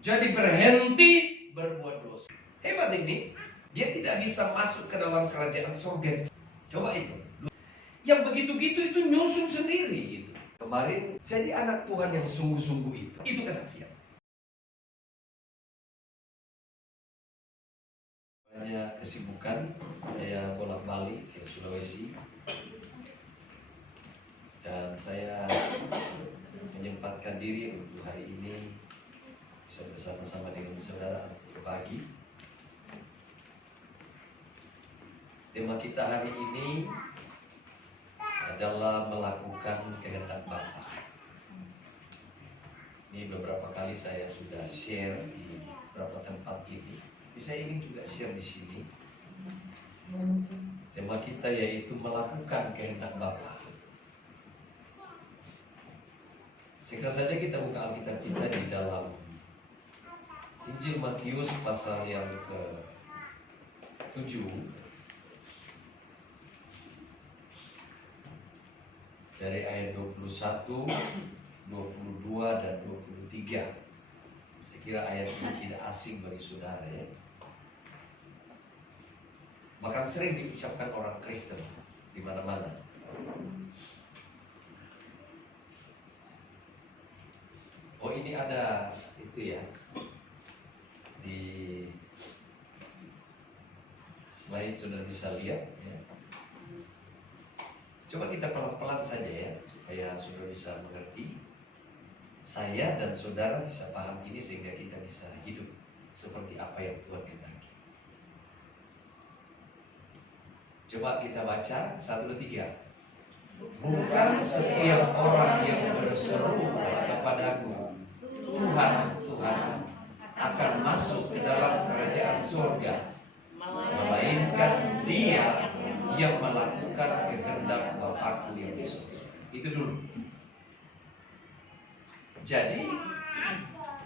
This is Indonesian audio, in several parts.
Jadi berhenti berbuat dosa. Hebat ini. Dia tidak bisa masuk ke dalam kerajaan surga. Coba itu. Yang begitu-gitu itu nyusun sendiri gitu. Kemarin jadi anak Tuhan yang sungguh-sungguh itu. Itu kesaksian. Banyak kesibukan. Saya bolak-balik ke Sulawesi. Dan saya menyempatkan diri untuk hari ini bisa bersama-sama dengan saudara berbagi. Tema kita hari ini adalah melakukan kehendak Bapa. Ini beberapa kali saya sudah share di beberapa tempat ini. Tapi saya ingin juga share di sini. Tema kita yaitu melakukan kehendak Bapa. Segera saja kita buka Alkitab kita di dalam Injil Matius pasal yang ke-7 dari ayat 21, 22 dan 23. Saya kira ayat ini tidak asing bagi saudara ya. Bahkan sering diucapkan orang Kristen di mana-mana. Oh, ini ada itu ya. Di slide sudah bisa lihat ya. Coba kita pelan-pelan saja ya, supaya saudara bisa mengerti. Saya dan saudara bisa paham ini sehingga kita bisa hidup seperti apa yang Tuhan kehendaki. Coba kita baca 1, 2, 3. Bukan setiap orang yang berseru kepadaku, Tuhan, Tuhan, akan masuk ke dalam kerajaan surga, melainkan dia yang melakukan kehendak Bapakku yang di surga. Itu dulu. Jadi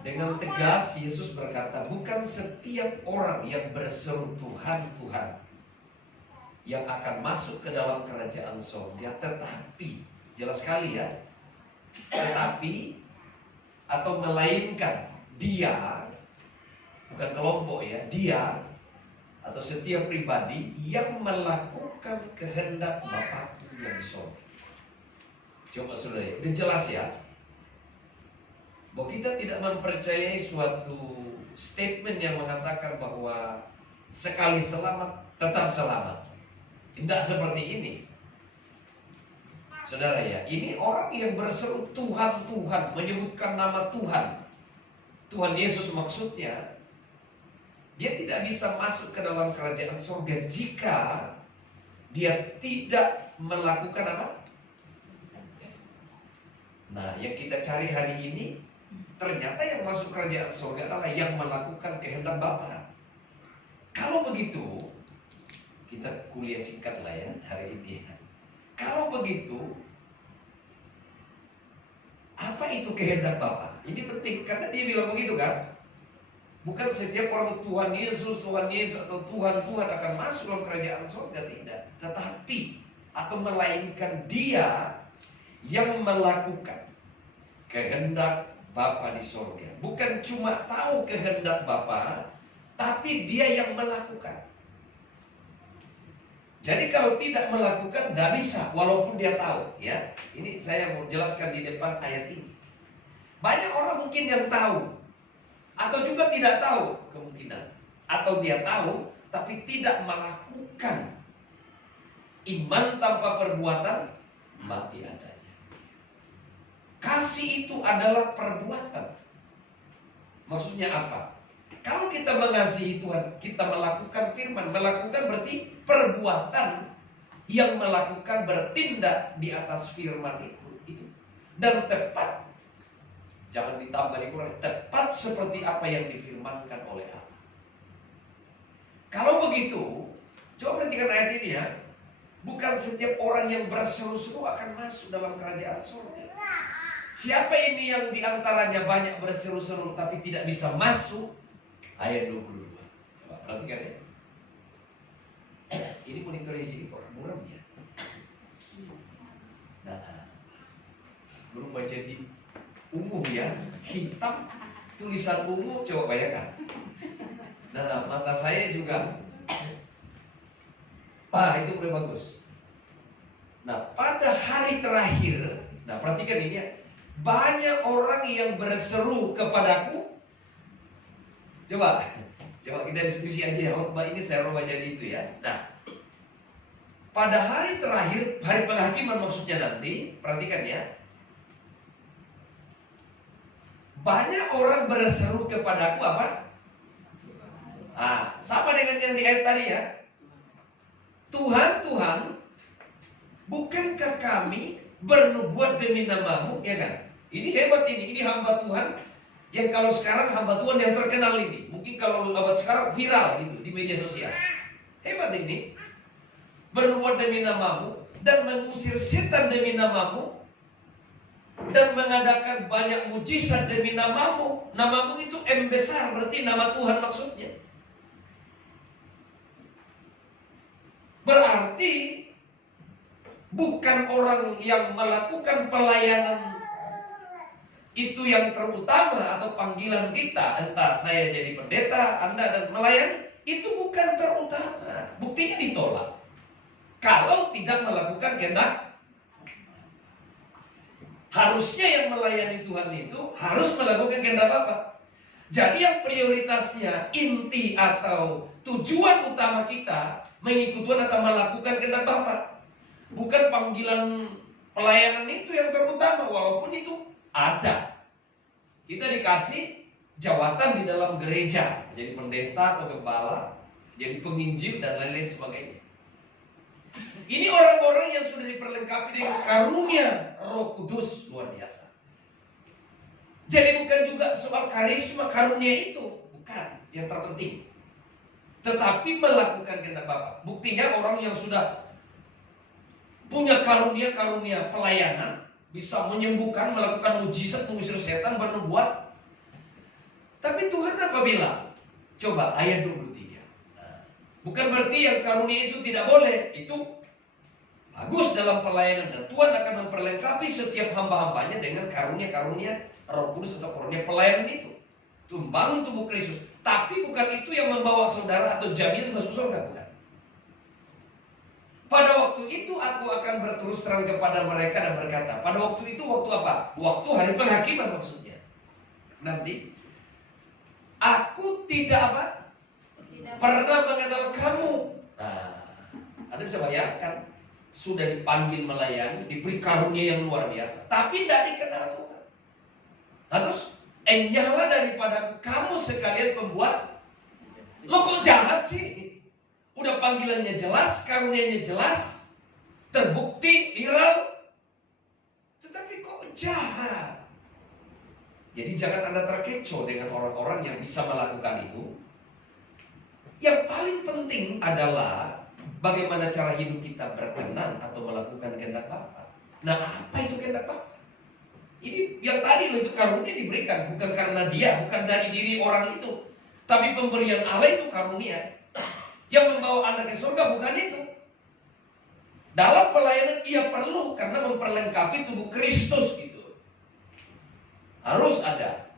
dengan tegas Yesus berkata, bukan setiap orang yang berseru Tuhan, Tuhan yang akan masuk ke dalam kerajaan surga, tetapi jelas sekali ya, tetapi atau melainkan dia, bukan kelompok ya, dia atau setiap pribadi yang melakukan kehendak Bapakku yang di surga. Coba saudara, udah jelas ya, bahwa kita tidak mempercayai suatu statement yang mengatakan bahwa sekali selamat tetap selamat. Tidak seperti ini. Saudara ya, ini orang yang berseru Tuhan, Tuhan, menyebutkan nama Tuhan, Tuhan Yesus maksudnya, dia tidak bisa masuk ke dalam kerajaan surga jika dia tidak melakukan apa? Nah, yang kita cari hari ini, ternyata yang masuk kerajaan surga adalah yang melakukan kehendak Bapa. Kalau begitu, kita kuliah singkat lah ya hari ini. Kalau begitu, apa itu kehendak Bapa? Ini penting karena dia bilang begitu kan. Bukan setiap orang Tuhan Yesus atau Tuhan akan masuk dalam kerajaan surga, tidak. Tetapi atau melainkan dia yang melakukan kehendak Bapa di surga. Bukan cuma tahu kehendak Bapa, tapi dia yang melakukan. Jadi kalau tidak melakukan, tidak bisa, walaupun dia tahu. Ya, ini saya mau jelaskan di depan ayat ini. Banyak orang mungkin yang tahu, atau juga tidak tahu kemungkinan, atau dia tahu, tapi tidak melakukan. Iman tanpa perbuatan, mati adanya. Kasih itu adalah perbuatan. Maksudnya apa? Kalau kita mengasihi Tuhan, kita melakukan firman. Melakukan berarti perbuatan yang melakukan bertindak di atas firman itu. Dan tepat, jangan ditambah dikurangi, tepat seperti apa yang difirmankan oleh Allah. Kalau begitu, coba perhatikan ayat ini ya. Bukan setiap orang yang berseru-seru akan masuk dalam kerajaan surga. Siapa ini yang diantaranya banyak berseru-seru tapi tidak bisa masuk? Ayat 22. Coba perhatikan ya. Ini monitornya sini kok buram ya. Nah, berubah jadi ungu ya, hitam tulisan ungu, coba bayangkan. Nah, mata saya juga. Itu boleh bagus. Nah, pada hari terakhir, nah perhatikan ini ya, banyak orang yang berseru kepadaku. Coba kita diskusi aja ya, khotbah ini saya rubah jadi itu ya. Nah, pada hari terakhir, hari penghakiman maksudnya nanti, perhatikan ya. Banyak orang berseru kepadaku apa? Sama dengan yang di ayat tadi ya. Tuhan, Tuhan, bukankah kami bernubuat demi namamu, ya kan? Ini hebat ini hamba Tuhan yang kalau sekarang hamba Tuhan yang terkenal ini. Mungkin kalau abad sekarang viral gitu di media sosial. Hebat ini. Bernubuat demi namamu dan mengusir setan demi namamu dan mengadakan banyak mujizat demi namamu. Namamu itu M besar, berarti nama Tuhan maksudnya. Berarti bukan orang yang melakukan pelayanan itu yang terutama atau panggilan kita. Entah saya jadi pendeta, Anda dan melayani, itu bukan terutama. Buktinya ditolak kalau tidak melakukan kehendak. Harusnya yang melayani Tuhan itu harus melakukan kehendak Bapa. Jadi yang prioritasnya, inti atau tujuan utama kita mengikuti Tuhan atau melakukan kehendak Bapa. Bukan panggilan pelayanan itu yang terutama, walaupun itu ada. Kita dikasih jabatan di dalam gereja, jadi pendeta atau gembala, jadi penginjil dan lain-lain sebagainya. Ini orang-orang yang sudah diperlengkapi dengan karunia Roh Kudus luar biasa. Jadi bukan juga soal karisma karunia itu, bukan yang terpenting. Tetapi melakukan kehendak Bapa. Buktinya orang yang sudah punya karunia pelayanan, bisa menyembuhkan, melakukan mujizat, mengusir setan, bernubuat. Tapi Tuhan apa bilang? Coba ayat 23. Bukan berarti yang karunia itu tidak boleh. Itu bagus dalam pelayanan. Dan Tuhan akan memperlengkapi setiap hamba-hambanya dengan karunia-karunia Roh Kudus atau karunia pelayanan itu. Itu membangun tubuh Kristus. Tapi bukan itu yang membawa saudara atau jaminan masuk surga, bukan. Pada waktu itu aku akan berterus terang kepada mereka dan berkata. Pada waktu itu waktu apa? Waktu hari penghakiman maksudnya. Nanti aku tidak apa? Pernah mengenal kamu. Anda bisa bayangkan, sudah dipanggil melayani, diberi karunia yang luar biasa, tapi tidak dikenal Tuhan. Terus nyala daripada kamu sekalian pembuat. Lo kok jahat sih? Udah panggilannya jelas, karunianya jelas, terbukti, viral, tetapi kok jahat? Jadi jangan Anda terkecoh dengan orang-orang yang bisa melakukan itu. Yang paling penting adalah bagaimana cara hidup kita berkenan atau melakukan kehendak Bapa. Nah, apa itu kehendak Bapa? Ini yang tadi loh, itu karunia diberikan bukan karena dia, bukan dari diri orang itu, tapi pemberian Allah itu karunia. Yang membawa Anda ke surga bukan itu. Dalam pelayanan ia perlu karena memperlengkapi tubuh Kristus gitu. Harus ada.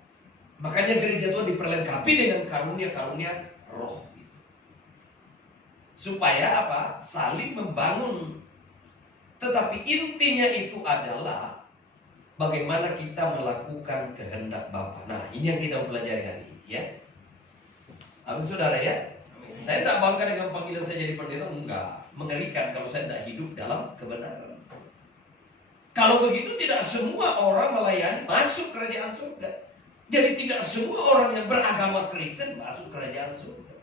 Makanya gereja Tuhan diperlengkapi dengan karunia-karunia roh gitu. Supaya apa? Saling membangun. Tetapi intinya itu adalah bagaimana kita melakukan kehendak Bapa. Nah, ini yang kita pelajari hari ini ya. Amin saudara ya. Saya tidak bangga dengan panggilan saya jadi pendeta, enggak. Mengerikan kalau saya tidak hidup dalam kebenaran. Kalau begitu tidak semua orang melayani masuk kerajaan surga. Jadi tidak semua orang yang beragama Kristen masuk kerajaan surga.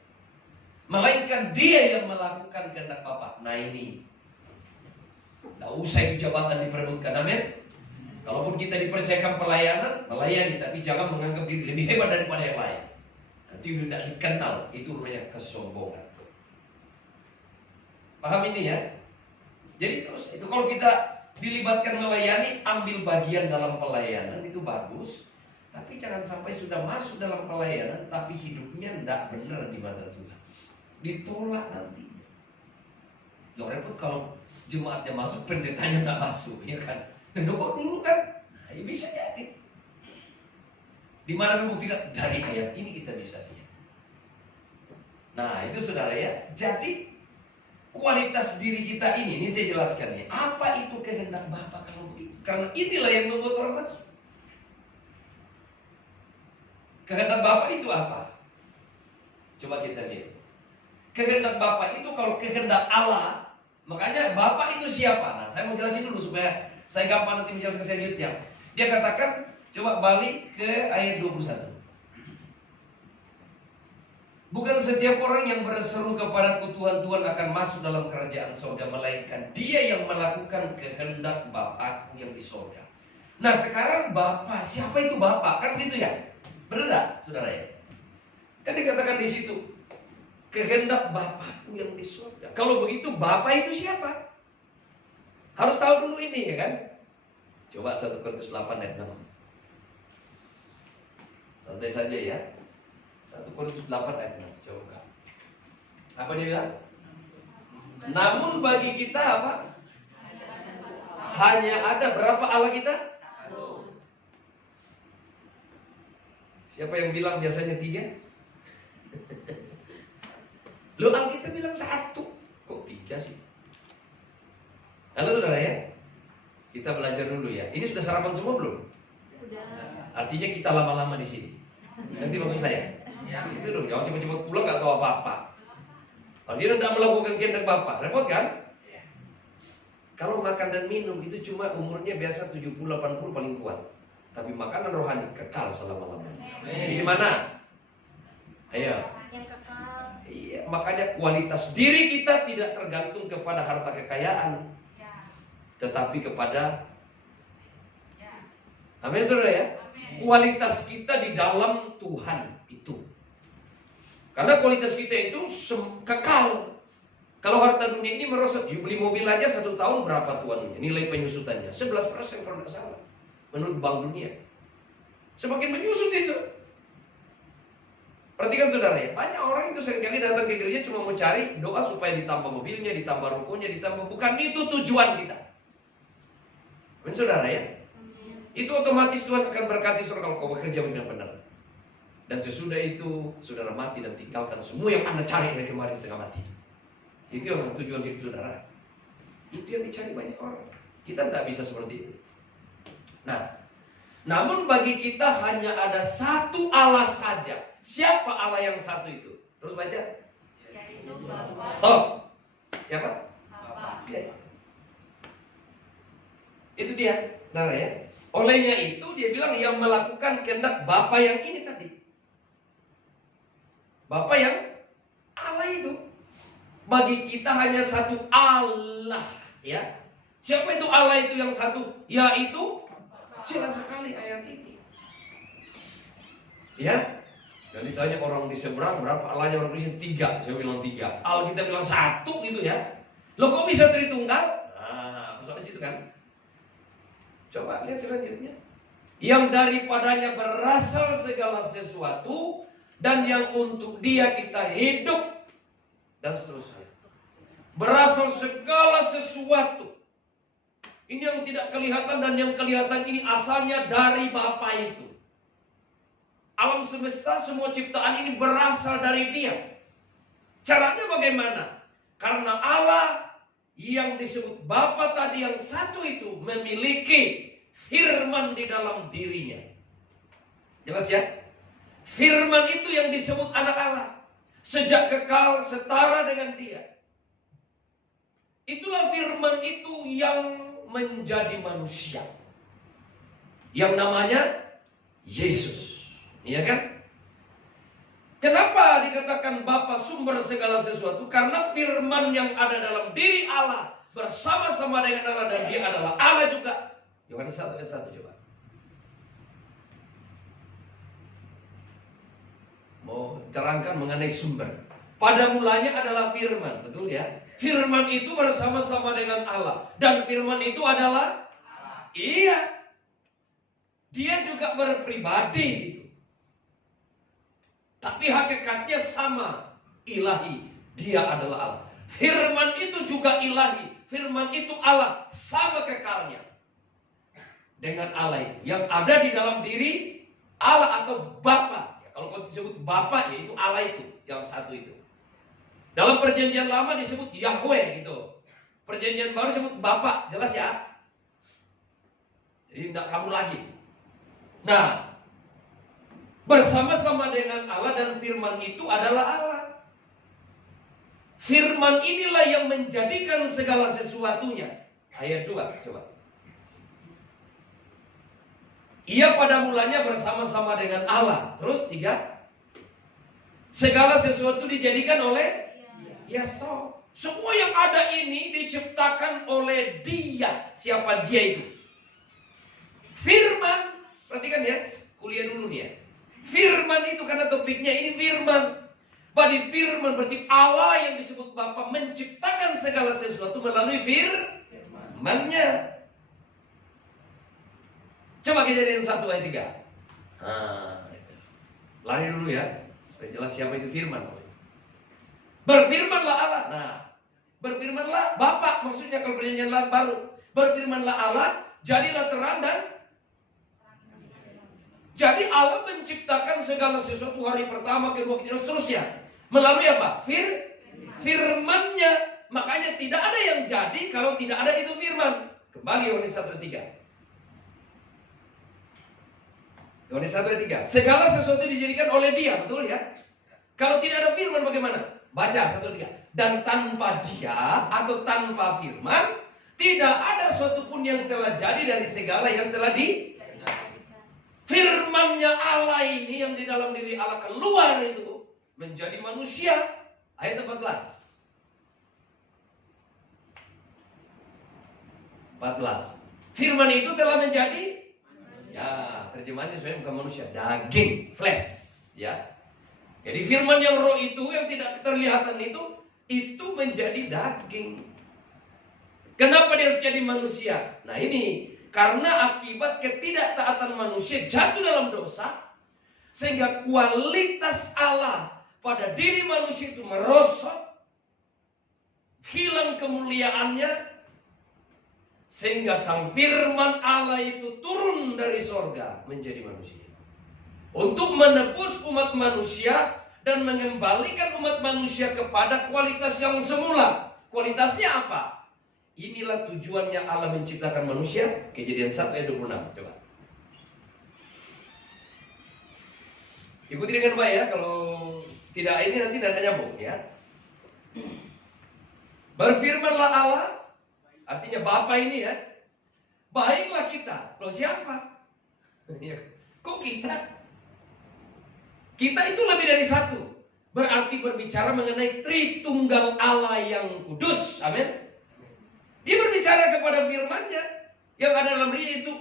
Melainkan dia yang melakukan kehendak Bapa. Nah ini, tidak usah itu jabatan diperebutkan, amin. Kalaupun kita dipercayakan pelayanan, melayani, tapi jangan menganggap diri lebih hebat daripada yang lain. Nanti tidak dikenal, itu namanya kesombongan. Paham ini ya? Jadi terus itu kalau kita dilibatkan melayani, ambil bagian dalam pelayanan itu bagus. Tapi jangan sampai sudah masuk dalam pelayanan, tapi hidupnya tidak benar di mata Tuhan. Ditolak nanti. Ya repot kalau jemaatnya masuk, pendetanya tidak masuk, ya kan? Dan kok dulu kan, nah, ya bisa jadi. Di mana membuktikan? Dari ayat ini kita bisa lihat. Nah, itu saudara ya. Jadi kualitas diri kita ini saya jelaskan ya. Apa itu kehendak Bapa kalau begitu? Karena inilah yang membuat orang masuk. Kehendak Bapa itu apa? Coba kita lihat. Kehendak Bapa itu kalau kehendak Allah, makanya Bapa itu siapa? Nah, saya mau jelasin dulu supaya saya gampang nanti menjelaskan selanjutnya. Dia katakan, coba balik ke ayat 21. Bukan setiap orang yang berseru kepadaku Tuhan, Tuhan akan masuk dalam kerajaan surga, melainkan dia yang melakukan kehendak Bapakku yang di surga. Nah, sekarang Bapa, siapa itu Bapa? Kan gitu ya? Benar enggak, saudara ya? Kan dikatakan di situ, kehendak Bapakku yang di surga. Kalau begitu, Bapa itu siapa? Harus tahu dulu ini, ya kan? Coba 1 Korintus 8 ayat 6. Santai saja ya. 1 Korintus 8 ayat 6. Coba. Apa dia bilang? Namun bagi kita apa? Hanya ada berapa Allah kita? Satu. Siapa yang bilang biasanya 3? Loh, Alkitab bilang 1. Kok 3 sih? Halo saudara ya. Kita belajar dulu ya. Ini sudah sarapan semua belum? Sudah. Artinya kita lama-lama di sini. Nanti maksud saya. Itu dong, jangan cepat-cepat pulang gak tahu apa-apa. Artinya tidak melakukan kehendak Bapa. Repot kan? Kalau makan dan minum itu cuma umurnya biasa 70-80 paling kuat. Tapi makanan rohani kekal selama-lamanya. Ini mana? Ayo. Yang kekal. Iya, makanya kualitas diri kita tidak tergantung kepada harta kekayaan, tetapi kepada amin saudara ya. Kualitas kita di dalam Tuhan itu. Karena kualitas kita itu kekal. Kalau harta dunia ini merosot, you beli mobil aja 1 tahun berapa tuan nilai penyusutannya? 11% kalau tidak salah menurut Bank Dunia. Semakin menyusut itu. Perhatikan saudara ya, banyak orang itu seringkali datang ke gereja cuma mau cari doa supaya ditambah mobilnya, ditambah rukonya, ditambah. Bukan itu tujuan kita. Amin saudara ya. Itu otomatis Tuhan akan berkati saudara kalau kau bekerja benar-benar. Dan sesudah itu saudara mati dan tinggalkan semua yang Anda cari dari kemarin setengah mati. Itu yang tujuan hidup saudara. Itu yang dicari banyak orang. Kita tidak bisa seperti itu. Nah, namun bagi kita hanya ada satu Allah saja. Siapa Allah yang satu itu? Terus baca. Yaitu Bapa. Stop. Siapa? Bapa. Oke. Itu dia. Nah ya. Olehnya itu dia bilang yang melakukan kehendak Bapa yang ini tadi. Bapa yang Allah itu. Bagi kita hanya satu Allah, ya. Siapa itu Allah itu yang satu? Yaitu jelas sekali ayat ini. Ya. Dan ditanya orang di seberang berapa Allahnya, orang di sini 3. Saya bilang 3. Alkitab bilang 1 gitu ya. Loh kok bisa Tritunggal? Nah, soal di situ kan. Coba lihat selanjutnya. Yang daripadanya berasal segala sesuatu dan yang untuk dia kita hidup dan seterusnya. Berasal segala sesuatu. Ini yang tidak kelihatan dan yang kelihatan ini asalnya dari Bapa itu. Alam semesta, semua ciptaan ini berasal dari Dia. Caranya bagaimana? Karena Allah yang disebut Bapa tadi yang satu itu memiliki firman di dalam dirinya. Jelas ya? Firman itu yang disebut anak Allah. Sejak kekal setara dengan Dia. Itulah firman itu yang menjadi manusia. Yang namanya Yesus. Iya kan? Kenapa dikatakan Bapa sumber segala sesuatu? Karena firman yang ada dalam diri Allah bersama-sama dengan Allah dan Dia adalah Allah juga. Yohanes 1 ayat 1 coba. Mau terangkan mengenai sumber. Pada mulanya adalah firman, betul ya? Firman itu bersama-sama dengan Allah. Dan firman itu adalah Allah. Iya. Dia juga berpribadi gitu. Tapi hakikatnya sama, ilahi. Dia adalah Allah. Firman itu juga ilahi. Firman itu Allah, sama kekalnya dengan Allah itu. Yang ada di dalam diri Allah atau Bapa. Ya, kalau kau disebut Bapa, ya itu Allah itu, yang satu itu. Dalam perjanjian lama disebut Yahweh gitu. Perjanjian baru disebut Bapa, jelas ya? Jadi tidak kabur lagi. Nah, bersama-sama dengan Allah dan firman itu adalah Allah. Firman inilah yang menjadikan segala sesuatunya. Ayat 2, coba. Ia pada mulanya bersama-sama dengan Allah. Terus 3. Segala sesuatu dijadikan oleh Yesus. Semua yang ada ini diciptakan oleh Dia. Siapa Dia itu? Firman. Perhatikan ya, kuliah dulu nih ya. Firman itu karena topiknya ini firman. Berarti firman berarti Allah yang disebut Bapa menciptakan segala sesuatu melalui firman-Nya. Coba Kejadian 1 ayat 3. Lari dulu ya, supaya jelas siapa itu firman. Berfirmanlah Allah. Nah, berfirmanlah Bapa, maksudnya kalau perjanjian baru. Berfirmanlah Allah, jadilah terang dan jadi Allah menciptakan segala sesuatu hari pertama, kedua, ketiga, seterusnya. Melalui apa? Firman-Nya. Makanya tidak ada yang jadi kalau tidak ada itu firman. Kembali Yohanes 1:3. Yohanes 1:3. Segala sesuatu dijadikan oleh Dia, betul ya? Kalau tidak ada firman bagaimana? Baca 1:3. Dan tanpa Dia atau tanpa firman, tidak ada suatu pun yang telah jadi dari segala yang telah Firman-Nya Allah ini yang di dalam diri Allah keluar itu menjadi manusia. Ayat 14. Firman itu telah menjadi, ya terjemahannya sebenarnya bukan manusia, daging, flesh, ya. Jadi firman yang roh itu yang tidak terlihatan itu menjadi daging. Kenapa dia harus jadi manusia? Nah ini karena akibat ketidaktaatan manusia jatuh dalam dosa, sehingga kualitas Allah pada diri manusia itu merosot, hilang kemuliaannya, sehingga sang firman Allah itu turun dari sorga menjadi manusia untuk menebus umat manusia dan mengembalikan umat manusia kepada kualitas yang semula. Kualitasnya apa? Inilah tujuannya Allah menciptakan manusia. Kejadian 1 ayat 26. Coba ikuti dengan baik ya. Kalau tidak ini nanti tidak nyambung ya. Berfirmanlah Allah, artinya Bapa ini ya. Baiklah kita. Loh siapa? Kok kita? Kita itu lebih dari satu. Berarti berbicara mengenai Tritunggal Allah yang kudus. Amin. Dia berbicara kepada firman-Nya yang ada dalam diri itu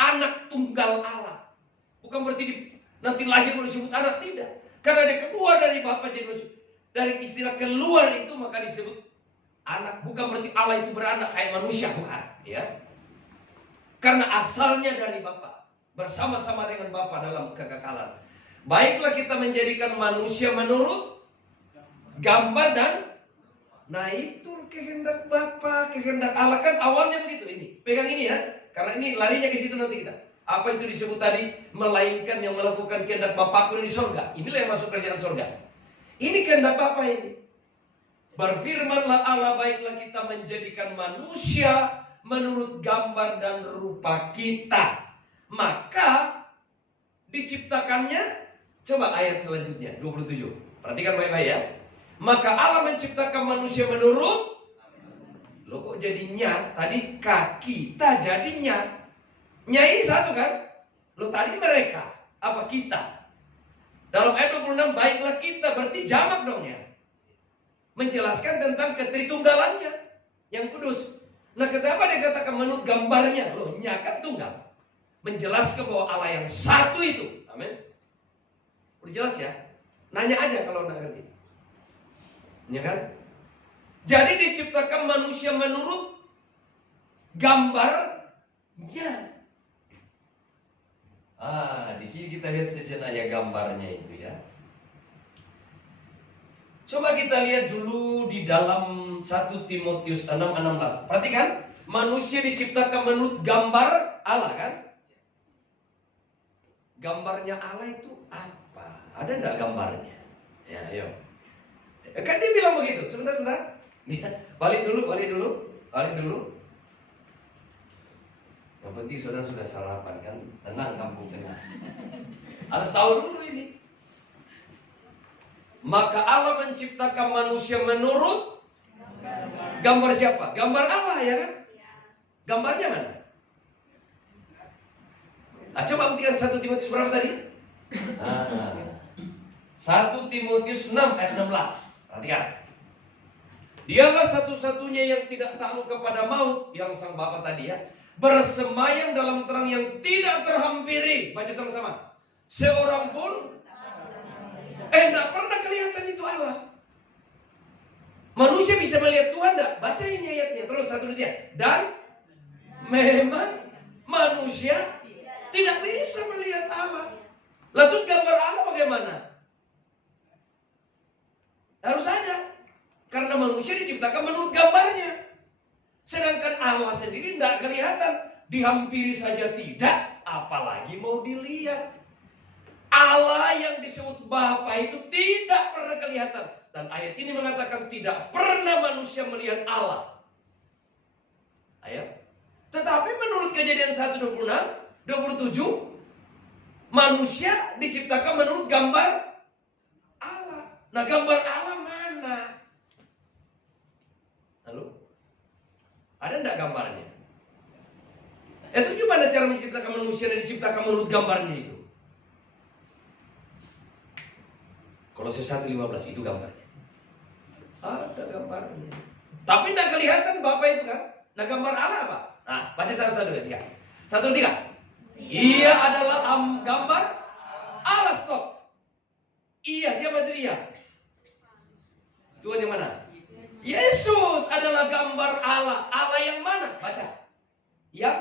anak tunggal Allah. Bukan berarti nanti lahir baru disebut anak, tidak. Karena dia keluar dari Bapa jadi manusia. Dari istilah keluar itu maka disebut anak. Bukan berarti Allah itu beranak kayak manusia, bukan, ya. Karena asalnya dari Bapa, bersama-sama dengan Bapa dalam kekekalan. Baiklah kita menjadikan manusia menurut gambar dan, nah itu kehendak Bapa, kehendak Allah. Kan awalnya begitu ini. Pegang ini ya. Karena ini larinya ke situ nanti kita. Apa itu disebut tadi? Melainkan yang melakukan kehendak Bapakku di sorga. Inilah yang masuk kerajaan sorga. Ini kehendak Bapa ini. Berfirmanlah Allah, baiklah kita menjadikan manusia menurut gambar dan rupa kita. Maka diciptakannya, coba ayat selanjutnya 27. Perhatikan baik-baik ya. Maka Allah menciptakan manusia menurut, lo kok jadinya tadi kita jadinya. Nya ini satu kan? Lo tadi mereka, apa kita? Dalam ayat 26, baiklah kita berarti jamak dong ya. Menjelaskan tentang ketritunggalannya yang kudus. Nah, kenapa dia katakan menurut gambarnya? Lo nya kan tunggal. Menjelaskan bahwa Allah yang satu itu. Amin. Udah jelas ya? Nanya aja kalau udah ngerti. Ya kan? Jadi diciptakan manusia menurut gambarnya. Di sini kita lihat sejenak ya gambarnya itu ya. Coba kita lihat dulu di dalam 1 Timotius 6:16. Perhatikan, manusia diciptakan menurut gambar Allah kan? gambarnya Allah itu apa? Ada enggak gambarnya? Ya, ayo. Kan dia bilang begitu. Sebentar. Balik dulu. Yang penting saudara sudah sarapan kan? Tenang kampung tenang. Harus tahu dulu ini. Maka Allah menciptakan manusia menurut gambar siapa? Gambar Allah, ya kan? Gambarnya mana? Coba buktikan 1 Timotius berapa tadi? 1 Timotius 6 ayat 16. Perhatikan. Dialah satu-satunya yang tidak takluk kepada maut, yang sang Bapa tadi ya, bersemayam dalam terang yang tidak terhampiri. Baca sama-sama. Seorang pun tidak pernah kelihatan itu Allah. Manusia bisa melihat Tuhan enggak? Baca ini ayatnya. Terus 1 dan memang manusia tidak bisa melihat Allah. Lah terus gambar Allah bagaimana? Harus ada. Karena manusia diciptakan menurut gambarnya. Sedangkan Allah sendiri tidak kelihatan. Dihampiri saja tidak, apalagi mau dilihat. Allah yang disebut Bapa itu tidak pernah kelihatan. Dan ayat ini mengatakan tidak pernah manusia melihat Allah. Ayat. Tetapi menurut Kejadian 1:26, 27, manusia diciptakan menurut gambar Allah. Nah, gambar Allah mana? Halo? Ada enggak gambarnya? Terus gimana cara menciptakan manusia dan diciptakan menurut gambarnya itu? Kolose 1:15 itu gambarnya. Ada gambarnya. Tapi tidak kelihatan Bapa itu kan? Nah, gambar Allah apa? Nah, baca 1:3. 1:3. Ia adalah gambar Allah. Stop. Iya, siapa itu ia? Tuhan yang mana? Yesus adalah gambar Allah. Allah yang mana? Baca. Yang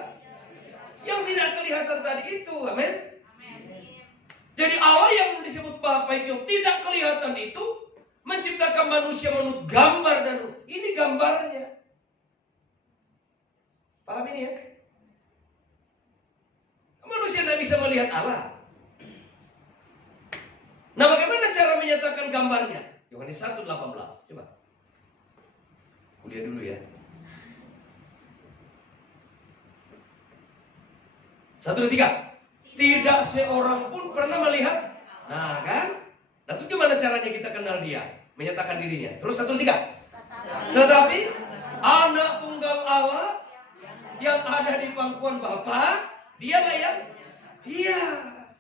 tidak kelihatan tadi itu. Amin. Jadi Allah yang disebut Bapa itu tidak kelihatan itu menciptakan manusia menurut gambar dan ini gambarnya. Paham ini ya? Manusia tidak bisa melihat Allah. Nah, bagaimana cara menyatakan gambarnya? Yohanes 1:18. Coba. Kuliah dulu ya. 1-3. Tidak seorang pun pernah melihat. Nah kan? Nah, terus gimana caranya kita kenal dia? Menyatakan dirinya. Terus 1-3. Tetapi anak tunggal Allah yang ada di pangkuan Bapa, dialah yang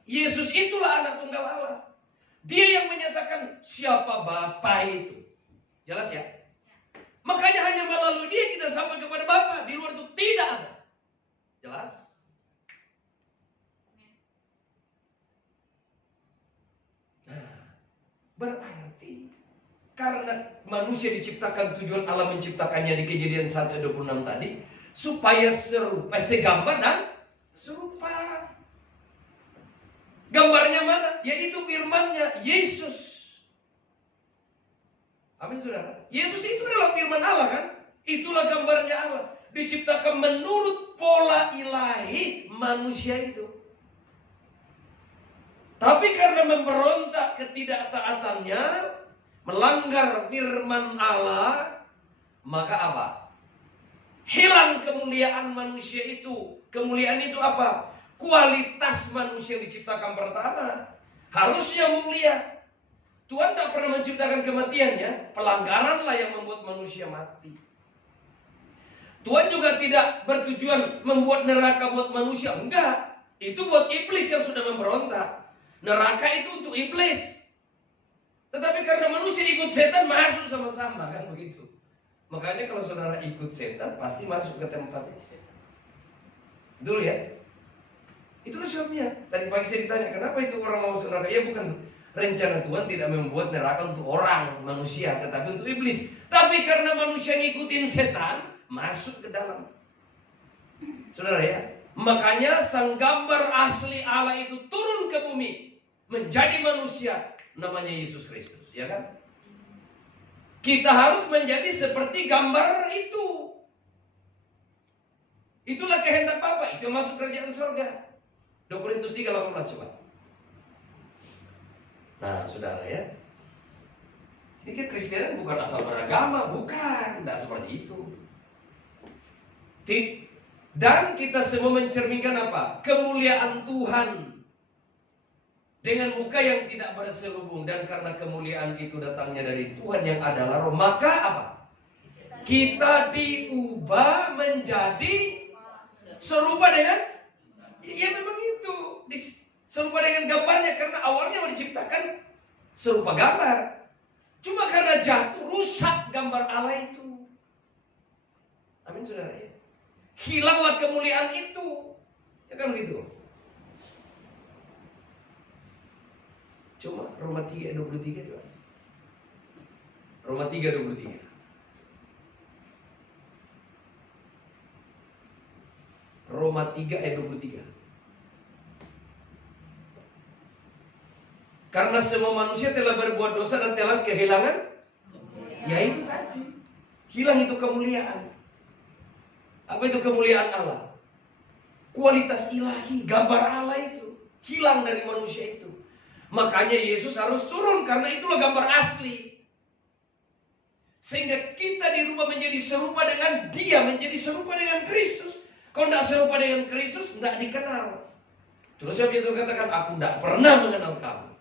Yesus itulah anak tunggal Allah. Dia yang menyatakan siapa Bapa itu. Jelas ya? Makanya hanya melalui dia kita sampai kepada Bapa. Di luar itu tidak ada. Jelas? Berarti karena manusia diciptakan, tujuan Allah menciptakannya di Kejadian 1:26 tadi supaya serupa, segambar dan serupa. Gambarnya mana? Yaitu firman-Nya, Yesus. Amin saudara. Yesus itu adalah firman Allah kan? Itulah gambarnya Allah. Diciptakan menurut pola ilahi manusia itu. Tapi karena memberontak ketidaktaatannya, melanggar firman Allah, maka apa? Hilang kemuliaan manusia itu. Kemuliaan itu apa? Kualitas manusia yang diciptakan pertama. Harusnya mulia. Tuhan tak pernah menciptakan kematiannya. Pelanggaranlah yang membuat manusia mati. Tuhan juga tidak bertujuan membuat neraka buat manusia. Enggak. Itu buat iblis yang sudah memberontak. Neraka itu untuk iblis. Tetapi karena manusia ikut setan, masuk sama-sama kan begitu. Makanya kalau saudara ikut setan, pasti masuk ke tempat dulu ya. Itulah sebabnya. Tadi pagi saya ditanya, kenapa itu orang mau masuk neraka? Ya bukan rencana Tuhan tidak membuat neraka untuk orang, manusia, tetapi untuk iblis. Tapi karena manusia ngikutin setan, masuk ke dalam. Saudara ya, makanya sang gambar asli Allah itu turun ke bumi. Menjadi manusia, namanya Yesus Kristus, ya kan? Kita harus menjadi seperti gambar itu. Itulah kehendak Bapa, itu masuk kerajaan surga. 2 Korintus 3:18 coba. Nah, saudara ya, ini kekristenan bukan asal beragama, bukan, tidak seperti itu. Dan kita semua mencerminkan apa? Kemuliaan Tuhan dengan muka yang tidak berselubung. Dan karena kemuliaan itu datangnya dari Tuhan yang adalah Roh, maka apa? Kita diubah menjadi serupa dengan, ya memang itu, serupa dengan gambarnya. Karena awalnya mau diciptakan serupa gambar. Cuma karena jatuh, rusak gambar Allah itu. Amin saudara ya. Hilanglah kemuliaan itu. Ya kan begitu. Cuma Roma 3 ayat 23 coba. Roma 3 ayat 23. Roma 3 ayat 23. Karena semua manusia telah berbuat dosa dan telah kehilangan, ya itu tadi, hilang itu kemuliaan. Apa itu kemuliaan Allah? Kualitas ilahi, gambar Allah itu hilang dari manusia itu. Makanya Yesus harus turun, karena itulah gambar asli. Sehingga kita dirubah menjadi serupa dengan Dia, menjadi serupa dengan Kristus. Kalau tidak serupa dengan Kristus, tidak dikenal. Terus Yesus katakan, aku tidak pernah mengenal kamu,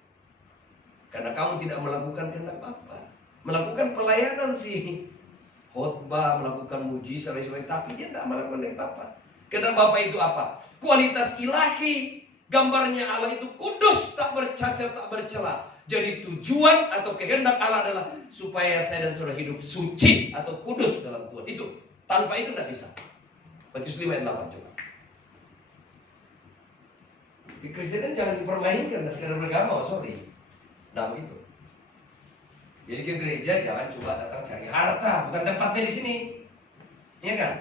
karena kamu tidak melakukan kehendak Bapa. Melakukan pelayanan sih, khotbah, melakukan mujizat, tapi dia tidak melakukan kehendak Bapa. Kehendak Bapa itu apa? Kualitas ilahi. Gambarnya Allah itu kudus, tak bercacat, tak bercela. Jadi tujuan atau kehendak Allah adalah supaya saya dan saudara hidup suci atau kudus dalam Tuhan. Itu, tanpa itu tidak bisa. Matius 5 ayat 8 coba. Kekristenan jangan dipermainkan, dan sekedar beragama, sorry. Nah begitu. Jadi ke gereja jangan coba datang cari harta, bukan tempatnya di sini. Iya kan?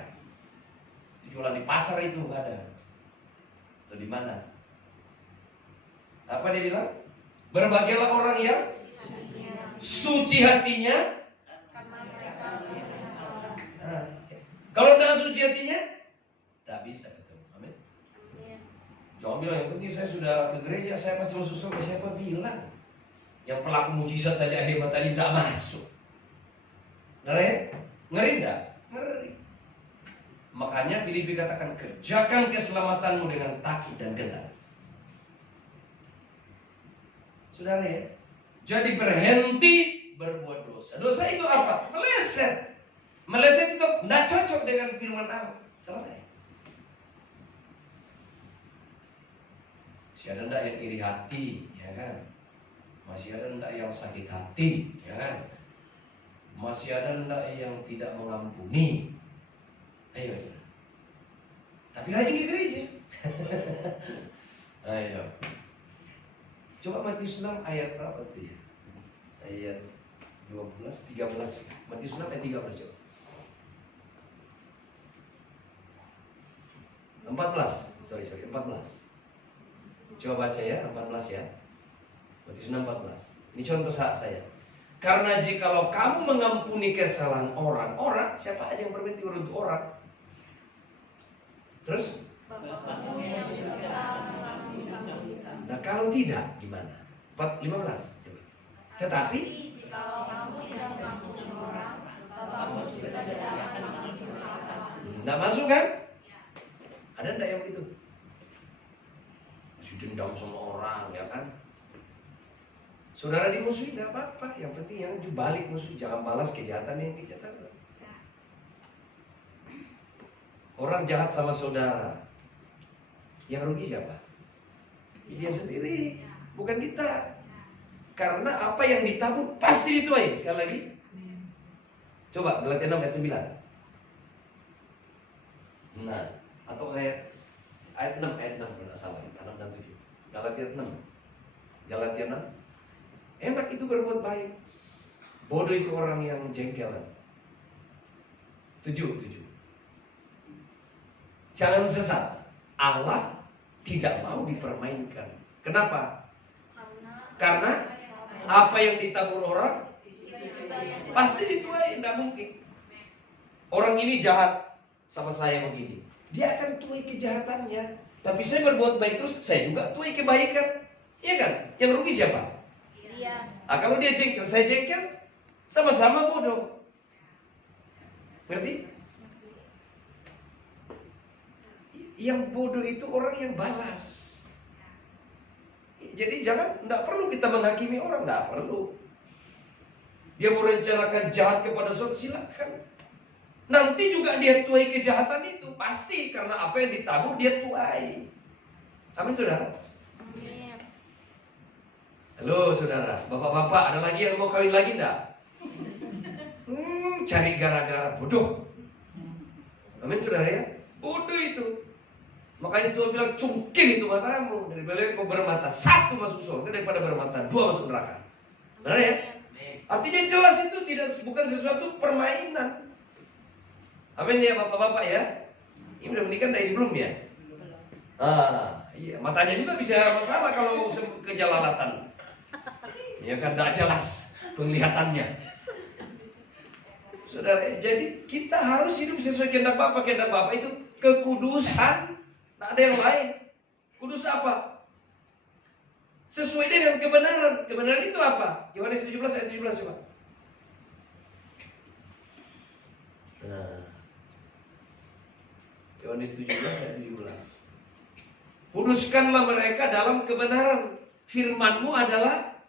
Jualan di pasar itu nggak ada. Atau di mana? Apa dia bilang? Berbahagialah orang yang suci hatinya. Nah, kalau tidak suci hatinya, tidak bisa ketemu. Amin. Jangan bilang yang penting saya sudah ke gereja, saya pasti masuk surga. Siapa bilang? Yang pelaku mujizat saja hebat tadi tidak masuk. Ngeri? Ngeri enggak? Ngeri. Makanya Filipi katakan, kerjakan keselamatanmu dengan takut dan gentar. Saudara ya, jadi berhenti berbuat dosa. Dosa itu apa? Meleset. Meleset itu tidak cocok dengan firman Allah. Selesai. Masih ada enggak yang iri hati, ya kan? Masih ada enggak yang sakit hati, ya kan? Masih ada enggak yang tidak mengampuni? Ayo saudara. Tapi rajin ke gereja. Ayo. Coba Matius 6 ayat berapa tuh ya? Ayat 12, 13. Matius 6 ayat 13 coba. 14. Sorry, 14. Coba baca ya, 14 ya. Matius 6, 14. Ini contoh saya. Karena jikalau kamu mengampuni kesalahan orang, siapa aja yang berarti untuk orang? Terus? Nah kalau tidak gimana? 15 coba. Tetapi jikalau kamu tidak mengampuni orang, Bapamu juga tidak akan mengampuni kesalahanmu. Tidak masuk kan? Ada enggak yang begitu? Masih dendam sama orang, ya kan? Saudara dimusuhi tidak apa-apa. Yang penting yang balik musuh, jangan balas kejahatan yang kejahatan. Orang jahat sama saudara, yang rugi siapa? Dia sendiri, bukan kita. Karena apa yang ditabur pasti dituai. Sekali lagi, coba Galatia 6 ayat 9. Nah, atau ayat 6 kalau tidak salah, 6 dan 7. Galatia 6. Enak itu berbuat baik. Bodoh itu orang yang jengkelan. 7. Jangan sesat. Allah tidak mau dipermainkan. Kenapa? Karena apa yang ditabur orang pasti dituai, tidak mungkin. Orang ini jahat sama saya begini, dia akan tuai kejahatannya. Tapi saya berbuat baik terus, saya juga tuai kebaikan. Iya kan? Yang rugi siapa? Iya. Kalau dia jengkel, saya jengkel, sama-sama bodoh. Ngerti? Yang bodoh itu orang yang balas. Jadi tidak perlu kita menghakimi orang, tidak perlu. Dia mau rencanakan jahat kepada saudara, silakan. Nanti juga dia tuai kejahatan itu, pasti karena apa yang ditabur dia tuai. Amin saudara. Amin. Halo saudara, bapak-bapak, ada lagi yang mau kawin lagi enggak? Cari gara-gara bodoh. Amin saudara ya. Bodoh itu. Makanya Tuhan bilang cungkil itu matamu. Daripada kau bermata satu masuk surga daripada bermata dua masuk neraka. Benar ya? Artinya jelas itu bukan sesuatu permainan. Amin ya bapak-bapak ya. Ini udah menikah dari belum ya? Iya, matanya juga bisa masalah kalau kejalalatan. Ya kan tidak jelas penglihatannya. Saudara, jadi kita harus hidup sesuai kehendak Bapa. Kehendak Bapa itu kekudusan. Tak ada yang lain. Kudus apa? Sesuai dengan kebenaran. Kebenaran itu apa? Yohanes 17 ayat 17 coba. Nah, Yohanes 17 ayat 17. Kuduskanlah mereka dalam kebenaran. Firman-Mu adalah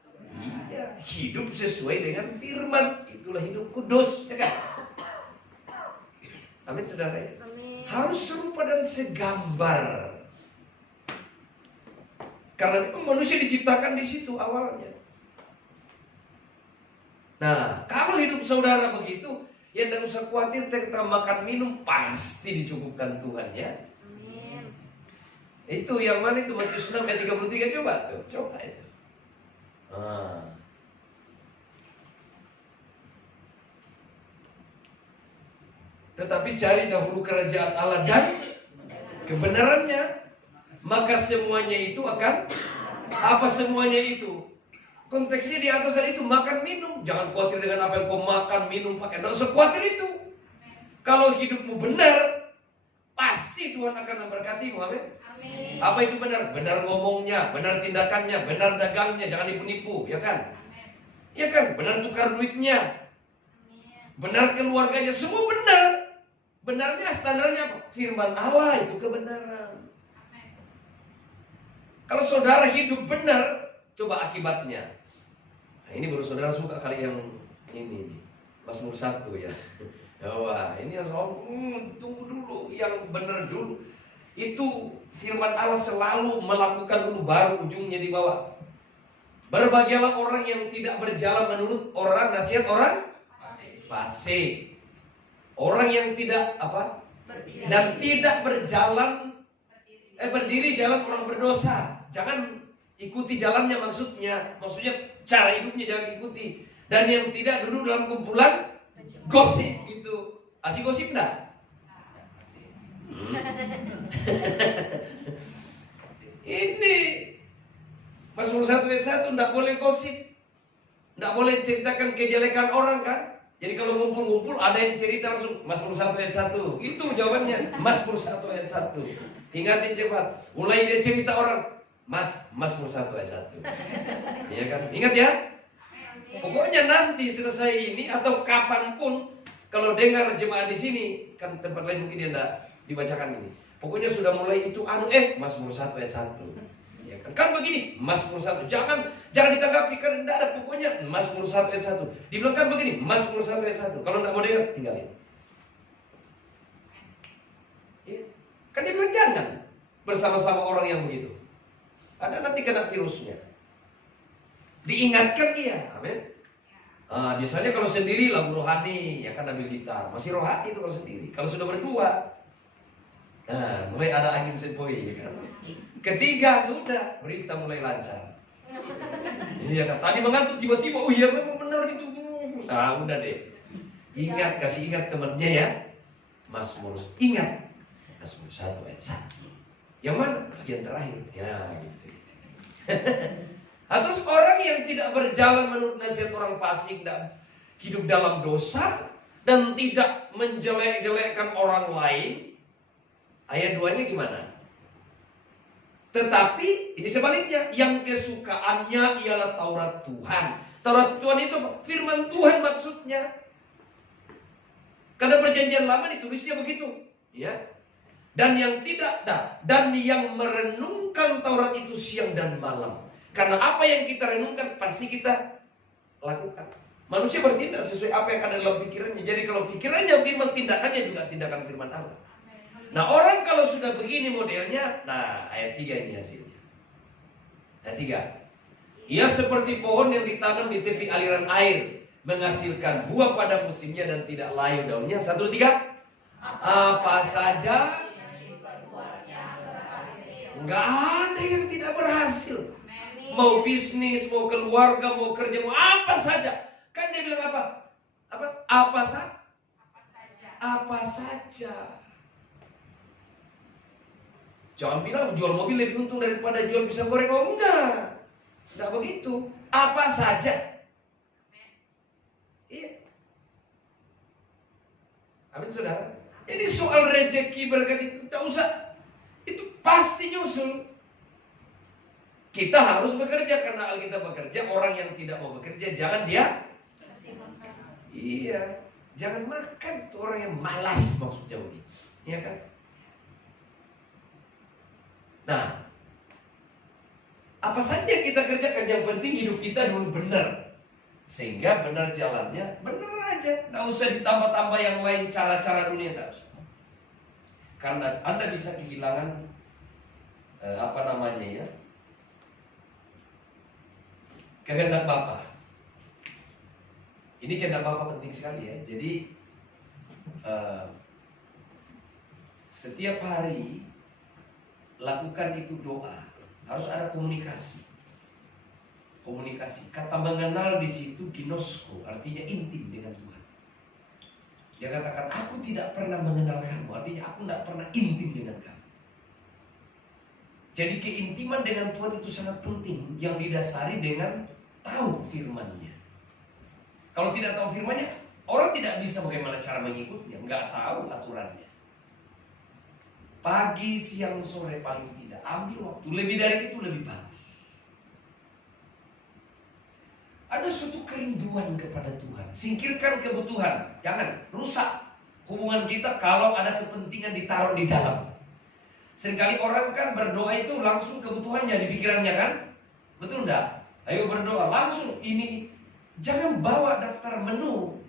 hidup sesuai dengan firman. Itulah hidup kudus, ya kan? Amin saudara ya. Amin. Harus serupa dan segambar. Karena manusia diciptakan di situ awalnya. Nah, kalau hidup saudara begitu, ya tidak usah khawatir tentang makan minum, pasti dicukupkan Tuhan ya. Amin. Itu yang mana itu Matius 6 ayat 33 coba tuh, coba itu. Tetapi cari dahulu kerajaan Allah dan kebenarannya, maka semuanya itu akan apa semuanya itu? Konteksnya di atas tadi itu makan minum. Jangan khawatir dengan apa yang kau makan minum pakai. Tidak usah khawatir itu. Kalau hidupmu benar, pasti Tuhan akan memberkatimu. Amin. Amin. Apa itu benar? Benar ngomongnya, benar tindakannya, benar dagangnya, jangan nipu-nipu, ya kan? Ya kan? Benar tukar duitnya, benar keluarganya, semua benar. Benarnya standarnya apa? Firman Allah itu kebenaran. Kalau saudara hidup benar, coba akibatnya. Nah, ini baru saudara suka kali yang ini Mazmur 1 ya. Wah, ini harus tunggu dulu, yang benar dulu. Itu firman Allah selalu melakukan dulu, baru ujungnya di bawah. Berbahagialah orang yang tidak berjalan menurut orang nasihat orang fasik. Orang yang tidak apa? Dan tidak berdiri jalan orang berdosa. Jangan ikuti jalannya maksudnya cara hidupnya jangan ikuti. Dan yang tidak duduk dalam kumpulan gosip gitu. Asik gosip enggak? Ini Mazmur 1 ayat 1 enggak boleh gosip. Enggak boleh ceritakan kejelekan orang kan? Jadi kalau ngumpul-ngumpul ada yang cerita langsung Mazmur 1 ayat 1. Itu jawabannya. Mazmur 1 ayat 1. Ingatin cepat. Mulai dia cerita orang Mazmur 1 ayat 1. Iya kan? Ingat ya. Pokoknya nanti selesai ini atau kapanpun kalau dengar jemaah di sini, kan tempat lain mungkin dia enggak dibacakan ini. Pokoknya sudah mulai itu Mazmur 1 ayat 1. Ya kan begini, Mazmur 1. Jangan ditanggapi kan enggak ada, pokoknya Mazmur 1 ayat 1. Dibilang kan begini, Mazmur 1 ayat 1. Kalau enggak mau dengar, tinggalin. Ya. Kan dia bilang jangan bersama-sama orang yang begitu. Ada nanti kena virusnya. Diingatkan iya, amin. Biasanya kalau sendiri lagu rohani, ya kan ambil gitar. Masih rohani itu kalau sendiri. Kalau sudah berdua, mulai ada angin sepoi, ya kan. Ketiga sudah, berita mulai lancar. Iya kan, tadi mengantuk tiba-tiba, oh iya memang benar itu. Udah deh. Kasih ingat temannya ya. Mazmur, ingat. Mazmur 1 ayat 1. Yang mana? Bagian terakhir. Ya gitu. Terus orang yang tidak berjalan menurut nasihat orang fasik dan hidup dalam dosa dan tidak menjelek-jelekkan orang lain. Ayat 2-nya gimana? Tetapi ini sebaliknya, yang kesukaannya ialah Taurat Tuhan. Taurat Tuhan itu firman Tuhan maksudnya. Karena perjanjian lama ditulisnya begitu, ya. Dan yang tidak dan yang merenungkan Taurat itu siang dan malam. Karena apa yang kita renungkan pasti kita lakukan. Manusia bertindak sesuai apa yang ada dalam pikirannya. Jadi kalau pikirannya firman, tindakannya juga tindakan firman Allah. Nah, orang kalau sudah begini modelnya, nah ayat 3 ini hasilnya. Ayat 3. Ia seperti pohon yang ditanam di tepi aliran air, menghasilkan buah pada musimnya dan tidak layu daunnya. 1, 3. Apa saja nggak ada yang tidak berhasil. Mau bisnis, mau keluarga, mau kerja, mau apa saja. Kan dia bilang apa? Apa saja. Apa saja. Jangan bilang jual mobil lebih untung daripada jual pisang goreng. Oh enggak. Enggak begitu. Apa saja. Iya. Amin saudara. Ini soal rezeki berkat itu. Tidak usah. Itu pasti nyusul. Kita harus bekerja karena Alkitab bekerja. Orang yang tidak mau bekerja jangan dia. Iya. Jangan makan tuh orang yang malas maksudnya begitu. Iya kan? Nah, apa saja yang kita kerjakan, yang penting hidup kita dulu benar. Sehingga benar jalannya, benar aja. Nggak usah ditambah-tambah yang lain, cara-cara dunia, nggak usah. Karena Anda bisa kehilangan, kehendak Bapa. Ini kehendak Bapa penting sekali ya. Jadi, setiap hari lakukan itu doa. Harus ada komunikasi. Komunikasi. Kata mengenal di situ ginosko, artinya intim dengan Tuhan. Dia katakan, aku tidak pernah mengenal kamu. Artinya aku tidak pernah intim dengan kamu. Jadi keintiman dengan Tuhan itu sangat penting. Yang didasari dengan tahu firman-Nya. Kalau tidak tahu firman-Nya, orang tidak bisa bagaimana cara mengikutnya. Nggak tahu aturannya. Pagi, siang, sore paling tidak. Ambil waktu. Lebih dari itu lebih bagus. Ada suatu kerinduan kepada Tuhan. Singkirkan kebutuhan. Jangan rusak hubungan kita kalau ada kepentingan ditaruh di dalam. Seringkali orang kan berdoa itu langsung kebutuhannya di pikirannya kan? Betul enggak? Ayo berdoa langsung ini. Jangan bawa daftar menu.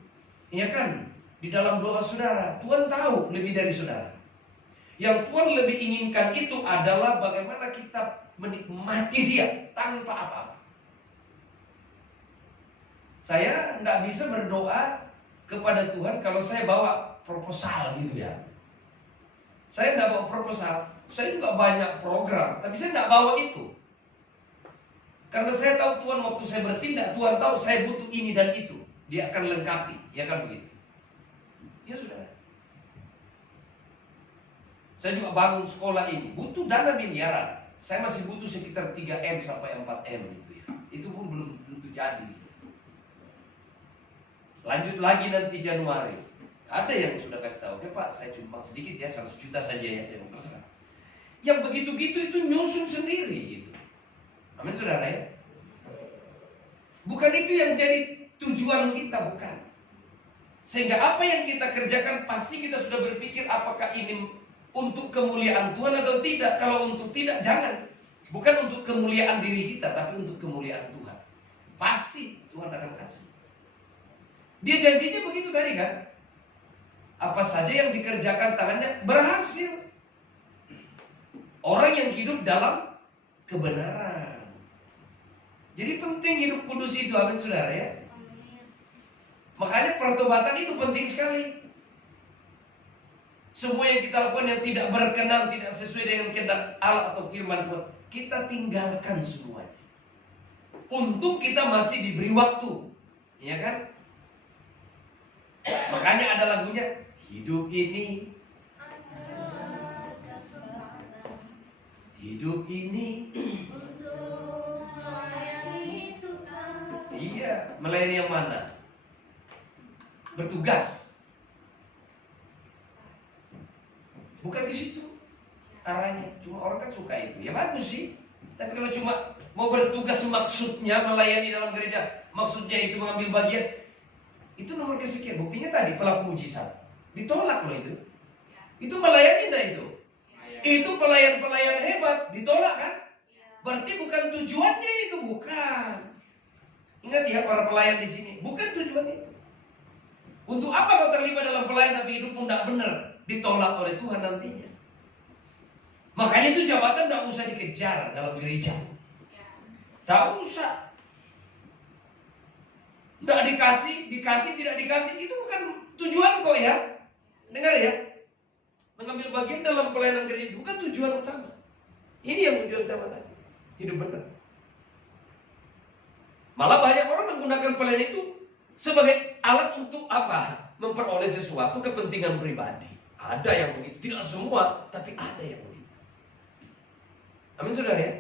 Ya kan? Di dalam doa saudara. Tuhan tahu lebih dari saudara. Yang Tuhan lebih inginkan itu adalah bagaimana kita menikmati Dia tanpa apa-apa. Saya tidak bisa berdoa kepada Tuhan kalau saya bawa proposal gitu ya. Saya tidak bawa proposal. Saya juga banyak program, tapi saya tidak bawa itu. Karena saya tahu Tuhan waktu saya bertindak, Tuhan tahu saya butuh ini dan itu. Dia akan lengkapi, ya kan begitu. Ya sudah. Saya juga bangun sekolah ini, butuh dana miliaran. Saya masih butuh sekitar 3M sampai 4M gitu ya. Itu pun belum tentu jadi. Lanjut lagi nanti Januari. Ada yang sudah kasih tahu, oke Pak, saya cuma sedikit ya, 100 juta saja ya, saya mau terserah. Yang begitu-gitu itu nyusun sendiri gitu. Amin saudara ya. Bukan itu yang jadi tujuan kita, bukan. Sehingga apa yang kita kerjakan pasti kita sudah berpikir apakah ini untuk kemuliaan Tuhan atau tidak. Kalau untuk tidak, jangan. Bukan untuk kemuliaan diri kita, tapi untuk kemuliaan Tuhan. Pasti Tuhan akan kasih. Dia janjinya begitu tadi kan. Apa saja yang dikerjakan tangannya berhasil. Orang yang hidup dalam kebenaran. Jadi penting hidup kudus itu, amin saudara ya. Makanya pertobatan itu penting sekali. Semua yang kita lakukan yang tidak berkenan, tidak sesuai dengan kehendak Allah atau firman Tuhan, kita tinggalkan semuanya. Untuk kita masih diberi waktu, ya kan? Makanya ada lagunya, hidup ini, hidup ini, Untuk melayani Tuhan. iya, melayani yang mana? Bertugas. Bukan di situ. arahnya. Cuma orang kan suka itu. Ya bagus sih. Tapi kalau cuma mau bertugas maksudnya melayani dalam gereja, maksudnya itu mengambil bagian, itu nomor kesekian. Buktinya tadi pelaku mujizat ditolak loh itu. Itu melayani enggak itu? Itu pelayan-pelayan hebat ditolak kan? Berarti bukan tujuannya itu, bukan. Ingat ya para pelayan di sini, bukan tujuannya itu. Untuk apa kau terlibat dalam pelayanan tapi hidupmu tidak benar? Ditolak oleh Tuhan nantinya. Makanya itu jabatan tidak usah dikejar dalam gereja. Tidak usah. Tidak dikasih, tidak dikasih, itu bukan tujuan kok ya. Dengar ya. Mengambil bagian dalam pelayanan gereja itu bukan tujuan utama. Ini yang tujuan utama tadi. Hidup benar. Malah banyak orang menggunakan pelayanan itu sebagai alat untuk apa? Memperoleh sesuatu kepentingan pribadi. Ada yang begitu, tidak semua, tapi ada yang begitu. Amin saudara ya.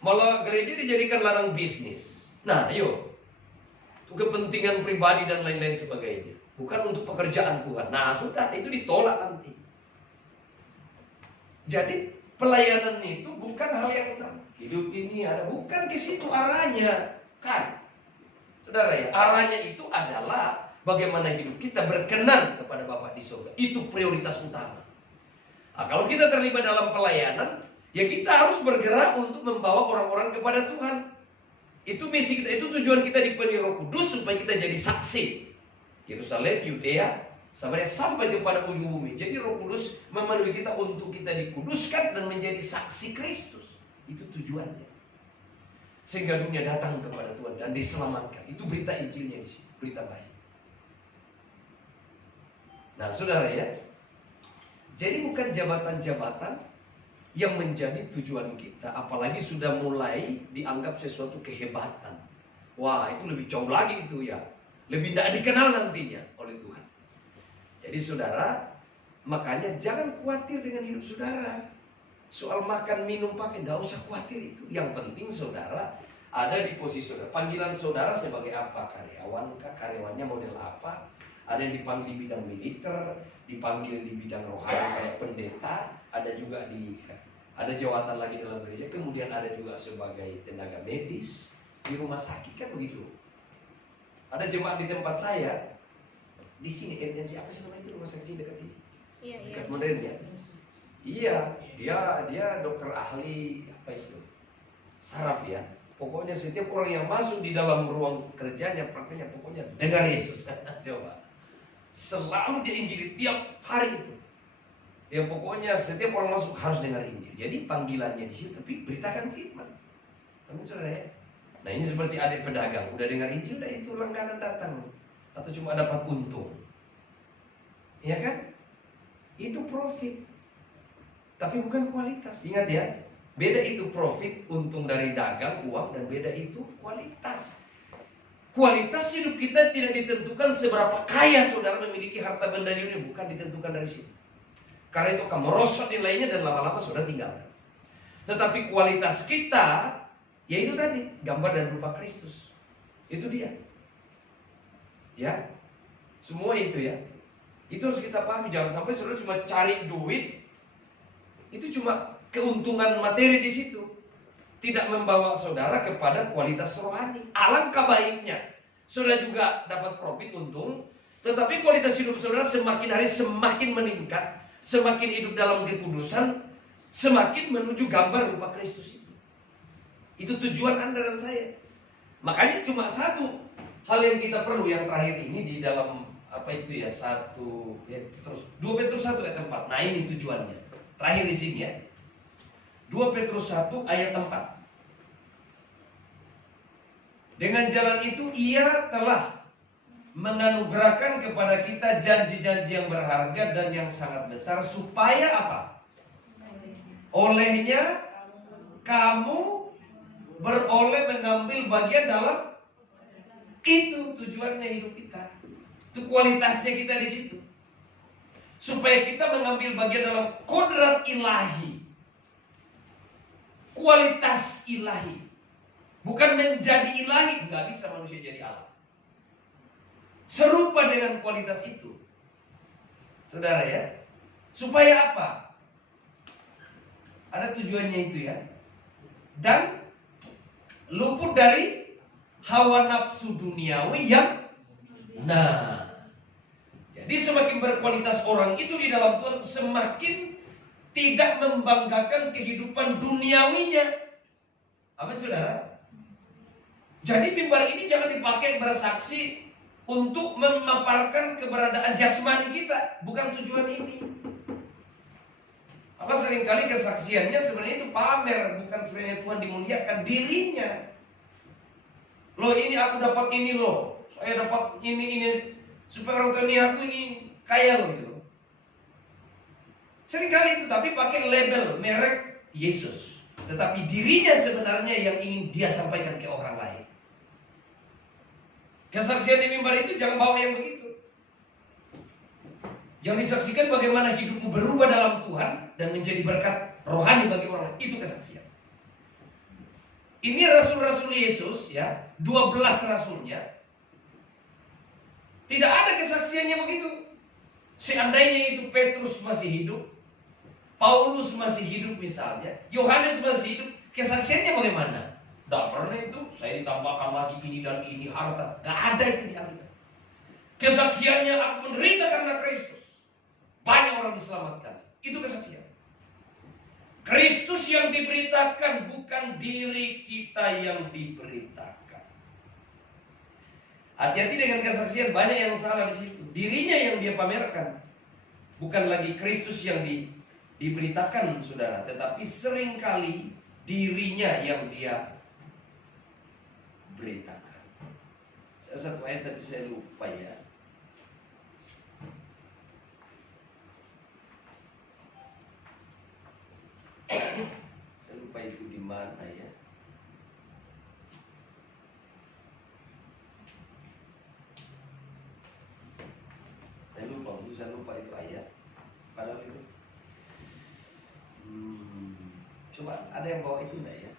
Malah gereja dijadikan ladang bisnis. Nah, ayo. Itu kepentingan pribadi dan lain-lain sebagainya. Bukan untuk pekerjaan Tuhan. Nah, sudah itu ditolak nanti. Jadi pelayanan itu bukan hal yang utama. Hidup ini ada, bukan ke situ arahnya. Kan, saudara ya, arahnya itu adalah bagaimana hidup kita berkenan kepada Bapa di surga. Itu prioritas utama. Nah, kalau kita terlibat dalam pelayanan, ya kita harus bergerak untuk membawa orang-orang kepada Tuhan. Itu misi kita, itu tujuan kita dipenuhi Roh Kudus supaya kita jadi saksi. Yerusalem, Yudea, sampai kepada ujung bumi. Jadi Roh Kudus memenuhi kita untuk kita dikuduskan dan menjadi saksi Kristus. Itu tujuannya. Sehingga dunia datang kepada Tuhan dan diselamatkan. Itu berita Injilnya di sini, berita baik. Nah, saudara ya, jadi bukan jabatan-jabatan yang menjadi tujuan kita, apalagi sudah mulai dianggap sesuatu kehebatan. Wah, itu lebih jauh lagi itu ya, lebih tidak dikenal nantinya oleh Tuhan. Jadi saudara, makanya jangan khawatir dengan hidup saudara. Soal makan, minum, pakai, tidak usah khawatir itu. Yang penting saudara ada di posisi saudara. Panggilan saudara sebagai apa? Karyawan, karyawannya model apa? Ada yang dipanggil di bidang militer, dipanggil di bidang rohani kayak pendeta, ada jawatan lagi dalam gereja, kemudian ada juga sebagai tenaga medis di rumah sakit kan begitu. Ada jemaat di tempat saya di sini, NNC apa sih namanya itu rumah sakit dekat ini? Dekat modern ya. Iya, dia dokter ahli apa itu? Saraf ya. Pokoknya setiap orang yang masuk di dalam ruang kerjanya, prakteknya pokoknya dengar Yesus. Coba. Selalu dia injili tiap hari itu. Ya pokoknya setiap orang masuk harus dengar Injil. Jadi panggilannya di situ, tapi beritakan firman. Amin saudara ya. Nah ini seperti adik pedagang, udah dengar Injil, udah itu langganan datang. Atau cuma dapat untung. Ya kan? Itu profit. Tapi bukan kualitas. Ingat ya, beda itu profit, untung dari dagang, uang, dan beda itu kualitas. Kualitas hidup kita tidak ditentukan seberapa kaya saudara memiliki harta benda ini, bukan ditentukan dari situ. Karena itu akan merosot nilainya dan lama-lama saudara tinggalkan. Tetapi kualitas kita, yaitu tadi, gambar dan rupa Kristus. Itu dia. Ya, semua itu ya. Itu harus kita pahami, jangan sampai saudara cuma cari duit. Itu cuma keuntungan materi di situ, tidak membawa saudara kepada kualitas rohani. Alangkah baiknya saudara juga dapat profit, untung, tetapi kualitas hidup saudara semakin hari semakin meningkat, semakin hidup dalam kekudusan, semakin menuju gambar rupa Kristus itu. Itu tujuan Anda dan saya. Makanya cuma satu hal yang kita perlu, yang terakhir ini di dalam apa itu ya, 2 Petrus 1 ayat 4. Nah ini tujuannya. Terakhir di sini ya. 2 Petrus 1 ayat 4. Dengan jalan itu ia telah menganugerahkan kepada kita janji-janji yang berharga dan yang sangat besar, supaya apa? Olehnya kamu beroleh mengambil bagian dalam itu. Tujuannya hidup kita. Itu kualitasnya kita di situ. Supaya kita mengambil bagian dalam kodrat ilahi. Kualitas ilahi. Bukan menjadi ilahi. Nggak bisa manusia jadi Allah. Serupa dengan kualitas itu. Saudara ya. Supaya apa? Ada tujuannya itu ya. Dan luput dari hawa nafsu duniawi yang jadi semakin berkualitas orang itu di dalam Tuhan, semakin tidak membanggakan kehidupan duniawinya. Amin saudara. Jadi mimbar ini jangan dipakai bersaksi untuk memaparkan keberadaan jasmani kita. Bukan tujuan ini. Apa seringkali kesaksiannya sebenarnya itu pamer, bukan sebenarnya Tuhan dimuliakan dirinya. Loh ini aku dapat ini loh, saya dapat ini supaya orang tua ini aku ini kaya loh gitu. Seringkali itu tapi pakai label merek Yesus, tetapi dirinya sebenarnya yang ingin dia sampaikan ke orang lain. Kesaksian di mimbar itu jangan bawa yang begitu. Yang disaksikan bagaimana hidupmu berubah dalam Tuhan dan menjadi berkat rohani bagi orang lain. Itu kesaksian. Ini rasul-rasul Yesus ya, 12 rasulnya. Tidak ada kesaksiannya begitu. Seandainya itu Petrus masih hidup, Paulus masih hidup misalnya, Yohanes masih hidup, kesaksiannya bagaimana? Tidak pernah itu, saya ditambahkan lagi ini dan ini harta. Tidak ada itu di Alkitab. Kesaksiannya aku menderita karena Kristus. Banyak orang diselamatkan. Itu kesaksian. Kristus yang diberitakan, bukan diri kita yang diberitakan. Hati-hati dengan kesaksian, banyak yang salah di situ. Dirinya yang dia pamerkan, bukan lagi Kristus yang diberitakan, saudara. Tetapi seringkali dirinya yang dia beritakan. Satu ayat tapi saya lupa ya. Saya lupa itu di mana ya. Saya lupa itu ayat. Padahal itu. Coba ada yang bawa itu enggak ya?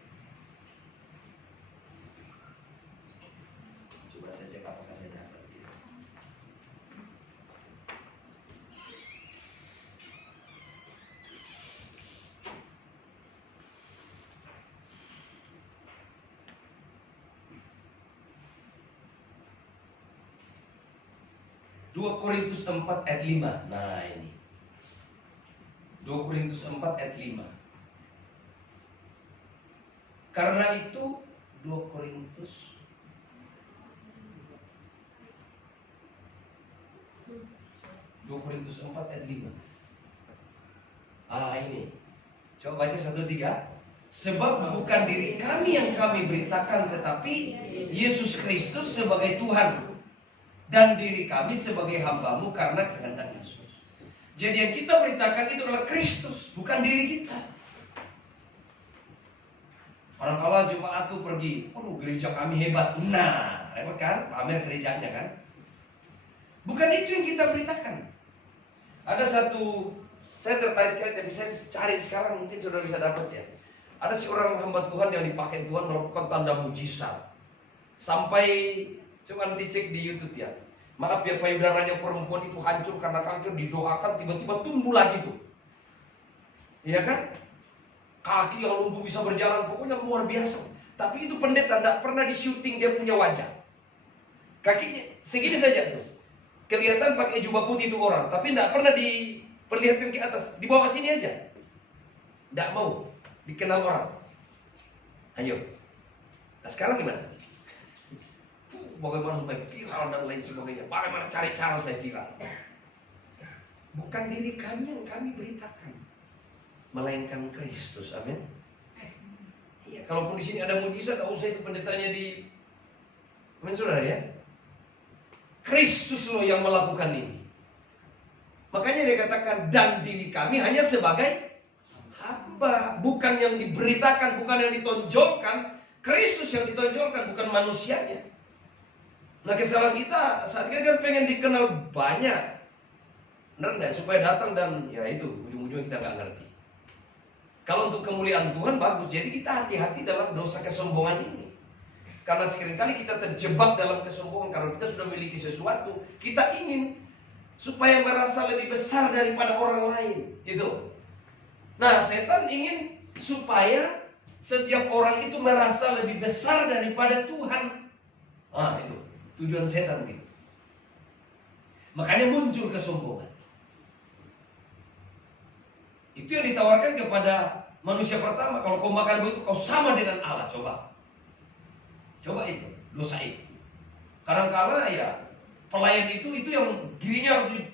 Coba saya cek apakah saya dapat ya. Dua Korintus 4 ayat 5. Nah ini 2 Korintus 4 ayat 5. Karena itu 2 Korintus 4 ayat 5. Ini coba baca 1-3. Sebab bukan diri kami yang kami beritakan, tetapi Yesus Kristus sebagai Tuhan, dan diri kami sebagai hamba-Mu karena kehendak Yesus. Jadi yang kita beritakan itu adalah Kristus, bukan diri kita. Orang-orang jemaat tuh pergi, gereja kami hebat. Nah, hebat kan? Pamer gerejanya kan? Bukan itu yang kita beritakan. Ada satu, saya tertarik sekali, tapi saya cari sekarang, mungkin saudara bisa dapat ya. Ada seorang hamba Tuhan yang dipakai Tuhan melakukan tanda mujizat. Sampai, coba nanti cek di YouTube ya. Maaf ya, payudaranya perempuan itu hancur karena kanker, didoakan tiba-tiba tumbuh lagi tuh. Iya kan? Kaki yang lumpuh bisa berjalan, pokoknya luar biasa. Tapi itu pendeta tidak pernah di syuting dia punya wajah. Kakinya segini saja tuh. Kelihatan pakai jubah putih itu orang, tapi tidak pernah diperlihatkan ke atas. Di bawah sini aja. Tidak mau dikenal orang. Ayo. Nah sekarang gimana? Bagaimana supaya viral dan lain sebagainya. Bagaimana cari cara supaya viral. Bukan diri kami yang kami beritakan, melainkan Kristus. Amin. Iya, kalaupun di sini ada mujizat, tak usah itu pendetanya di. Amin saudara ya. Kristus loh yang melakukan ini. Makanya dia katakan, dan diri kami hanya sebagai hamba, bukan yang diberitakan, bukan yang ditonjolkan. Kristus yang ditonjolkan, bukan manusianya. Nah kesalahan kita saat ini kan pengen dikenal banyak. Benar enggak? Supaya datang dan ya itu ujung-ujungnya kita nggak ngerti. Kalau untuk kemuliaan Tuhan bagus. Jadi kita hati-hati dalam dosa kesombongan ini. Karena seringkali kita terjebak dalam kesombongan. Karena kita sudah memiliki sesuatu, kita ingin supaya merasa lebih besar daripada orang lain. Itu. Nah setan ingin supaya setiap orang itu merasa lebih besar daripada Tuhan. Itu tujuan setan gitu. Makanya muncul kesombongan. Itu yang ditawarkan kepada manusia pertama. Kalau kau makan begitu, kau sama dengan Allah. Coba itu, dosa itu. Kadang-kala ya, pelayan itu yang dirinya harus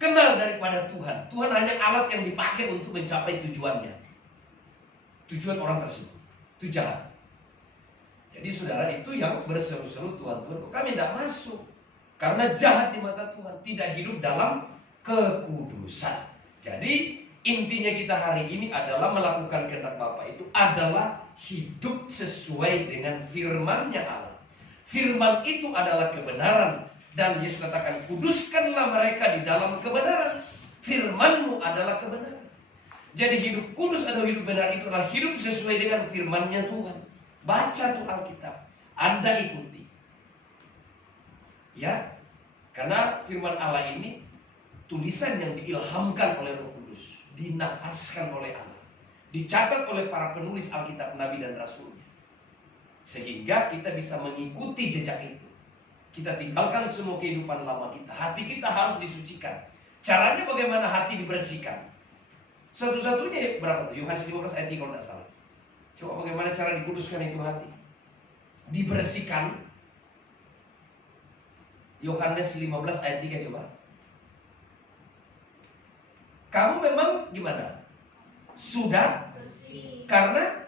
kenal daripada Tuhan. Tuhan hanya alat yang dipakai untuk mencapai tujuannya. Tujuan orang tersebut itu jahat. Jadi saudara, itu yang berseru-seru, Tuhan, kami tidak masuk. Karena jahat di mata Tuhan, tidak hidup dalam kekudusan. Jadi intinya kita hari ini adalah melakukan kehendak Bapa itu adalah hidup sesuai dengan firman-Nya Allah. Firman itu adalah kebenaran. Dan Yesus katakan, kuduskanlah mereka di dalam kebenaran. Firman-Mu adalah kebenaran. Jadi hidup kudus atau hidup benar itu adalah hidup sesuai dengan firman-Nya Tuhan. Baca tuh Alkitab, Anda ikuti. Ya, karena firman Allah ini tulisan yang diilhamkan oleh Roh Kudus, dinafaskan oleh Allah, dicatat oleh para penulis Alkitab, Nabi dan Rasulnya, sehingga kita bisa mengikuti jejak itu. Kita tinggalkan semua kehidupan lama kita. Hati kita harus disucikan. Caranya bagaimana hati dibersihkan? Satu-satunya berapa tuh? Yohanes 15 ayat 3 kalau tidak salah. Coba bagaimana cara dikuduskan itu hati? Dibersihkan. Yohanes 15 ayat 3 coba. Kamu memang gimana? Sudah? Karena?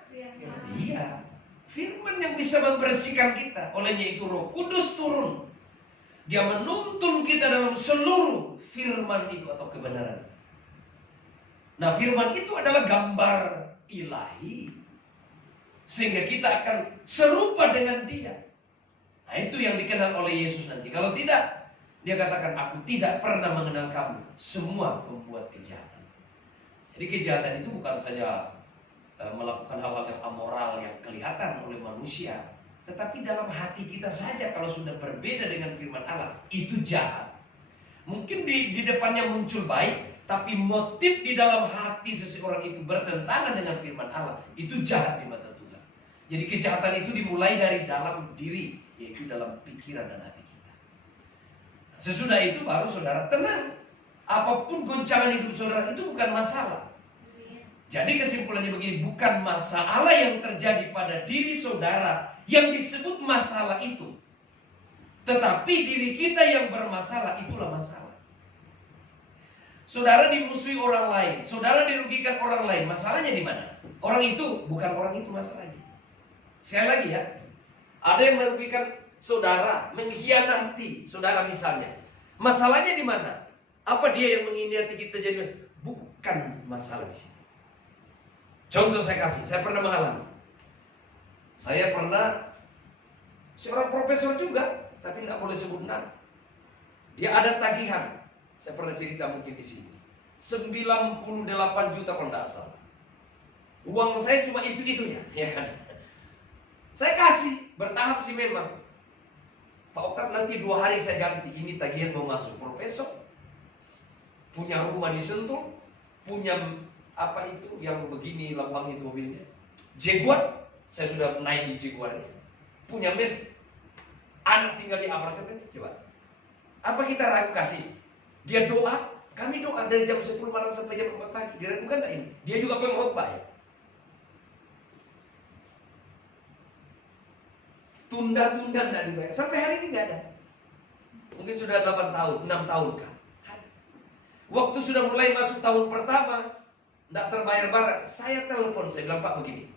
Iya. Firman yang bisa membersihkan kita. Olehnya itu Roh Kudus turun. Dia menuntun kita dalam seluruh firman itu atau kebenaran. Nah, firman itu adalah gambar ilahi. Sehingga kita akan serupa dengan Dia. Nah, itu yang dikenal oleh Yesus nanti. Kalau tidak, Dia katakan, aku tidak pernah mengenal kamu, semua pembuat kejahatan. Jadi kejahatan itu bukan saja melakukan hal-hal yang amoral yang kelihatan oleh manusia, tetapi dalam hati kita saja kalau sudah berbeda dengan firman Allah, itu jahat. Mungkin di depannya muncul baik, tapi motif di dalam hati seseorang itu bertentangan dengan firman Allah, itu jahat di mata Tuhan. Jadi kejahatan itu dimulai dari dalam diri, yaitu dalam pikiran dan hati kita. Sesudah itu baru saudara tenang. Apapun goncangan hidup saudara itu bukan masalah. Jadi kesimpulannya begini, bukan masalah yang terjadi pada diri saudara yang disebut masalah itu, tetapi diri kita yang bermasalah, itulah masalah. Saudara dimusuhi orang lain, saudara dirugikan orang lain, masalahnya di mana? Orang itu, bukan orang itu masalahnya. Sekali lagi ya, ada yang merugikan saudara, mengkhianati saudara misalnya. Masalahnya di mana? Apa dia yang mengkhianati kita jadi? Bukan masalah di situ. Contoh saya kasih, saya pernah mengalami. Saya pernah seorang profesor juga, tapi tidak boleh sebut nama. Dia ada tagihan. Saya pernah cerita mungkin di sini. 98 juta kalau tidak salah. Uang saya cuma itu-itunya, ya kan? Saya kasih, bertahap sih memang. Pak Oktav nanti 2 hari saya ganti. Ini tagihan mau masuk profesor, punya rumah di Sentul, punya apa itu yang begini lambang itu mobilnya, Jaguar. Saya sudah naik di Jaguarnya, punya mes, anak tinggal di apartemen. Coba, apa kita ragu kasih? Dia doa, kami doa dari jam 10 malam sampai jam 4 pagi. Diragukan enggak ini? Dia juga pengkhotbah ya. Tunda-tunda enggak dibayar. Sampai hari ini enggak ada. Mungkin sudah 8 tahun, 6 tahun kah? Waktu sudah mulai masuk tahun pertama, enggak terbayar-bayar. Saya telepon, saya bilang, Pak begini,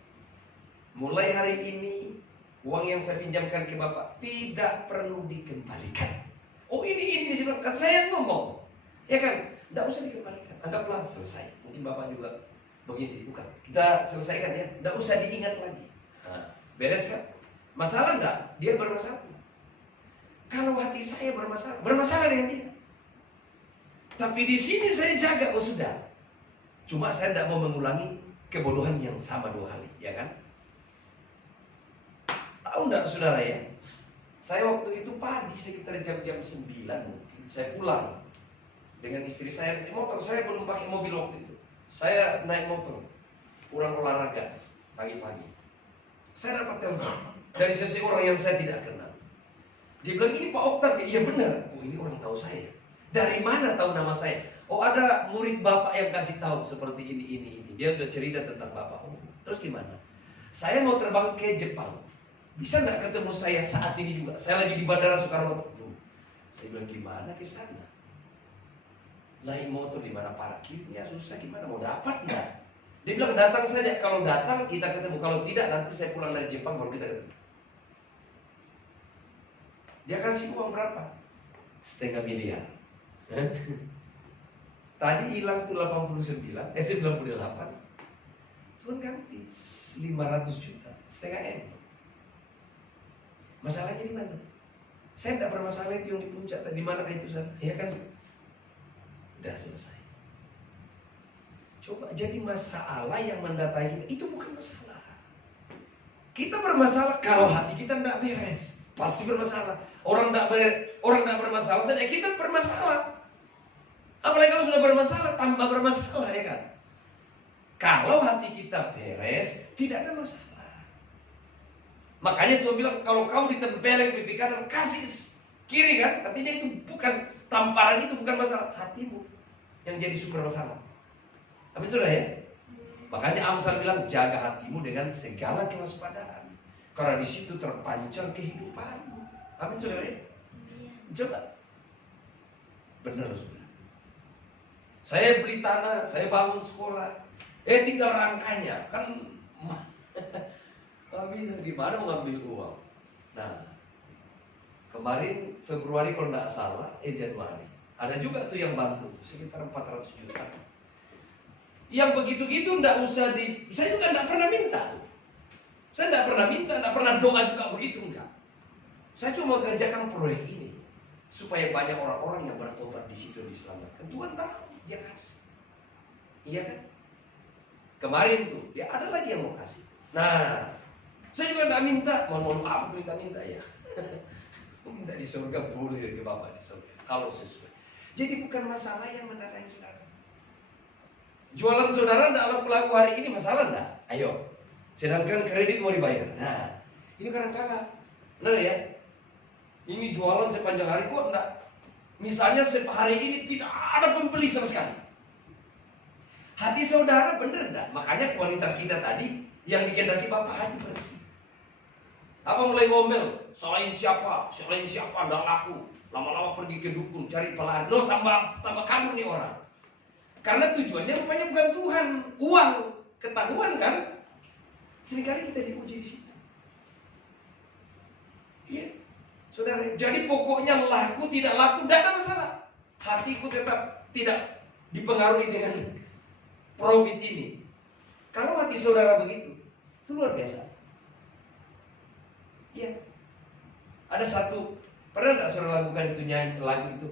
mulai hari ini uang yang saya pinjamkan ke Bapak tidak perlu dikembalikan. Oh ini disebabkan saya ngomong, ya kan? Tidak usah dikembalikan, anggaplah selesai. Mungkin Bapak juga begini, bukan? Kita selesaikan ya, tidak usah diingat lagi. Nah, beres kan? Masalah enggak? Dia bermasalah. Kalau hati saya bermasalah dengan dia. Tapi di sini saya jaga, oh sudah. Cuma saya tidak mau mengulangi kebodohan yang sama 2 kali, ya kan? Tahu enggak saudara ya? Saya waktu itu pagi sekitar jam 9 mungkin, saya pulang dengan istri saya. Motor saya belum pakai mobil waktu itu. Saya naik motor. pulang olahraga pagi-pagi. Saya dapat telepon dari seseorang yang saya tidak kenal. Dia bilang, ini Pak Oktav. Iya benar. Oh, ini orang tahu saya. Dari mana tahu nama saya? Oh, ada murid Bapak yang kasih tahu seperti ini. Dia udah cerita tentang Bapak. Oh, terus gimana? Saya mau terbang ke Jepang. Bisa nggak ketemu saya saat ini juga? Saya lagi di Bandara Soekarno-Hatta. Saya bilang, gimana ke sana? Naik motor di mana parkirnya susah, gimana mau dapat nggak? Dia bilang, datang saja. Kalau datang kita ketemu. Kalau tidak nanti saya pulang dari Jepang baru kita ketemu. Dia kasih uang berapa? 0,5 miliar. Tadi hilang tuh 98. Tuhan ganti 500 juta. 0,5 M. Masalahnya di mana? Saya tidak bermasalah itu yang di puncak. Di mana itu sana? Ya kan? Udah selesai. Coba jadi masalah yang mendatangi kita itu bukan masalah. Kita bermasalah kalau hati kita tidak beres, pasti bermasalah. Orang tidak bermasalah saja kita bermasalah. Apalagi kalau sudah bermasalah, tambah bermasalah, ya kan? Kalau hati kita beres, tidak ada masalah. Makanya Tuhan bilang, kalau kamu ditempeleng pipi kanan, kasih kiri, kan? Artinya itu bukan, tamparan itu bukan masalah, hatimu yang jadi sumber masalah. Amin saudara ya? Makanya Amsal bilang, jaga hatimu dengan segala kewaspadaan, karena di situ terpancar kehidupanmu. Amin saudara ya? Coba. Benar saudara. Saya beli tanah, saya bangun sekolah. Tinggal rangkanya, kan bisa di mana mengambil uang. Nah, kemarin Februari kalau tidak salah, Januari, ada juga tuh yang bantu, sekitar 400 juta. Yang begitu-gitu tidak usah saya juga tidak pernah minta tuh. Saya tidak pernah minta, tidak pernah doa juga begitu, enggak. Saya cuma mengerjakan proyek ini supaya banyak orang-orang yang bertobat di situ diselamatkan. Tuhan tahu, dia kasih. Iya kan? Kemarin tuh, dia ada lagi yang mau kasih. Nah, saya juga tidak minta, mohon maaf minta ya. Minta di surga boleh ke Bapak di surga, kalau sesuai. Jadi bukan masalah yang mendatangi saudara. Jualan saudara tidak laku-laku hari ini masalah enggak? Ayo. Sedangkan kredit mau dibayar. Nah, ini kadang-kadang, benar ya? Ini jualan sepanjang hari kok enggak? Misalnya hari ini tidak ada pembeli sama sekali. Hati saudara benar enggak? Makanya kualitas kita tadi yang dikehendaki Bapak hati bersih. Apa mulai ngomel, salahin siapa, enggak laku. Lama-lama pergi ke dukun, cari pelari. Loh, tambah kabur nih orang. Karena tujuannya rupanya bukan Tuhan, uang, ketahuan kan? Seringkali kita diuji di situ. Iya, saudara. Jadi pokoknya laku tidak laku tidak ada masalah. Hatiku tetap tidak dipengaruhi dengan profit ini. Kalau hati saudara begitu, itu luar biasa. Iya. Ada satu, pernah tidak saudara lakukan itu, nyanyi lagu itu?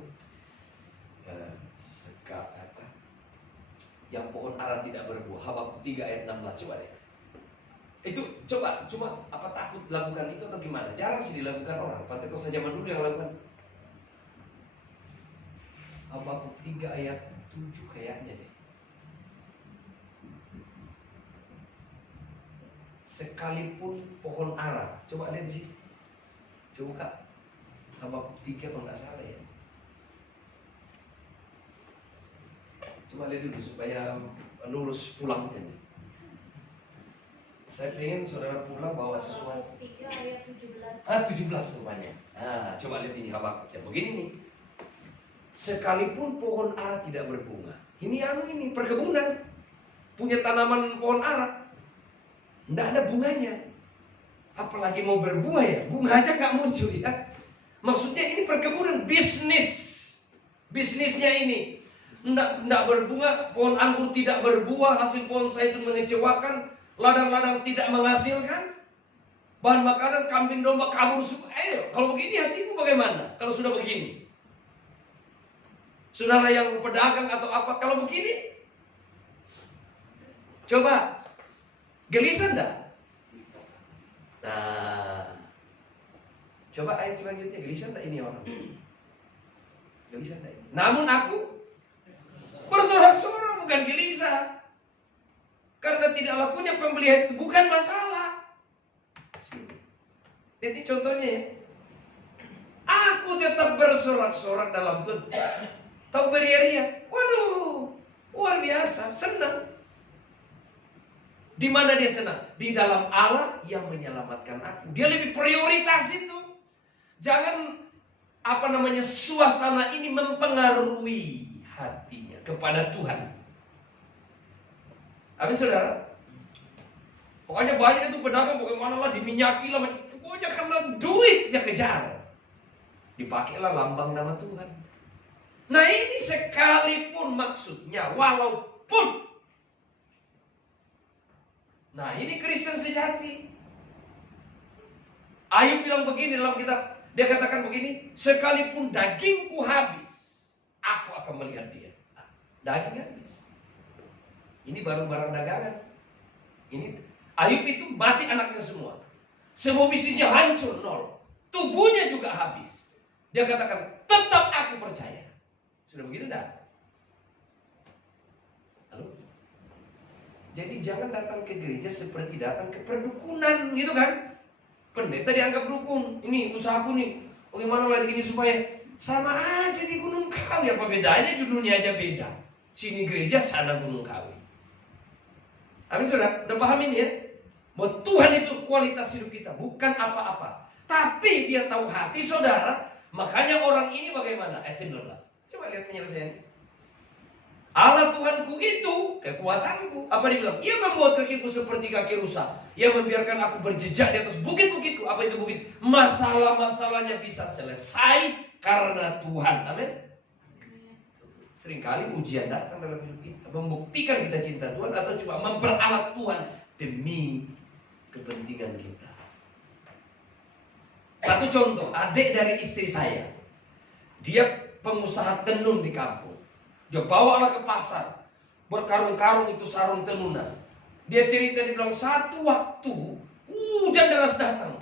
Yang pohon ara tidak berbuah, Habakuk 3 ayat 16, coba deh. Itu coba, cuma apa takut lakukan itu atau gimana? Jarang sih dilakukan orang. Pentekosta zaman dulu yang lakukan. Habakuk 3 ayat 7 kayaknya deh. Sekalipun pohon ara, coba lihat di situ. Coba Kak, Habakuk 3 kalau nggak salah ya. Coba lihat dulu supaya lurus pulangnya nih. Saya pengen saudara pulang bawa sesuatu. 3 ayat 17. 17 rupanya. Nah, coba lihat ini Habakuk ya. Begini nih. Sekalipun pohon ara tidak berbunga. Ini perkebunan. Punya tanaman pohon ara. Tidak ada bunganya. Apalagi mau berbuah ya. Bunga aja nggak muncul ya. Maksudnya ini perkebunan, bisnis. Bisnisnya ini. Tidak berbunga, pohon anggur tidak berbuah, hasil pohon zaitun mengecewakan, ladang-ladang tidak menghasilkan, bahan makanan kambing domba kabur. Ayo, kalau begini hatimu bagaimana? Kalau sudah begini, saudara yang pedagang atau apa, kalau begini, coba gelisah enggak? Nah, coba ayat selanjutnya, gelisah enggak ini orang? Gelisah enggak ini? Namun aku bersorak-sorak, bukan gelisah. Karena tidak lakunya pembelian itu bukan masalah. Jadi contohnya ya, aku tetap bersorak-sorak dalam Tuhan. Tahu beria-ria? Waduh, luar biasa, senang. Di mana dia senang? Di dalam Allah yang menyelamatkan aku. Dia lebih prioritas itu. Jangan suasana ini mempengaruhi hatinya kepada Tuhan. Amin saudara. Pokoknya banyak itu pedagang bagaimana lah diminyaki lah. Pokoknya karena duit dia kejar. Dipakailah lambang nama Tuhan. Nah ini sekalipun maksudnya walaupun. Nah ini Kristen sejati. Ayub bilang begini dalam kitab. Dia katakan begini, sekalipun dagingku habis, aku akan melihat dia. Daging habis. Ini baru barang dagangan. Ini Ayub itu mati anaknya semua. Semua bisnisnya hancur, nol. Tubuhnya juga habis. Dia katakan, tetap aku percaya. Sudah begitu enggak? Halo? Jadi jangan datang ke gereja seperti datang ke perdukunan, gitu kan? Pendeta dianggap dukun. Ini usahaku nih. Bagaimana lagi ini supaya sama aja di Gunung Kawi. Apa bedanya? Judulnya aja beda. Sini gereja, sana Gunung Kawi. Amin saudara. Udah paham ini ya? Bahwa Tuhan itu kualitas hidup kita, bukan apa-apa. Tapi dia tahu hati saudara. Makanya orang ini bagaimana? Ayat 19. Coba lihat penyelesaiannya. Allah Tuhanku itu kekuatanku. Apa dia bilang? Ia membuat kakiku seperti kaki rusa. Ia membiarkan aku berjejak di atas bukit-bukitku. Apa itu bukit? Masalah-masalahnya bisa selesai karena Tuhan. Amin. Seringkali ujian datang dalam hidup kita. Membuktikan kita cinta Tuhan atau cuma memperalat Tuhan demi kepentingan kita. Satu contoh, adik dari istri saya. Dia pengusaha tenun di kampung. Dia bawa anak ke pasar. Berkarung-karung itu sarung tenunan. Dia cerita, dia bilang satu waktu hujan deras datang.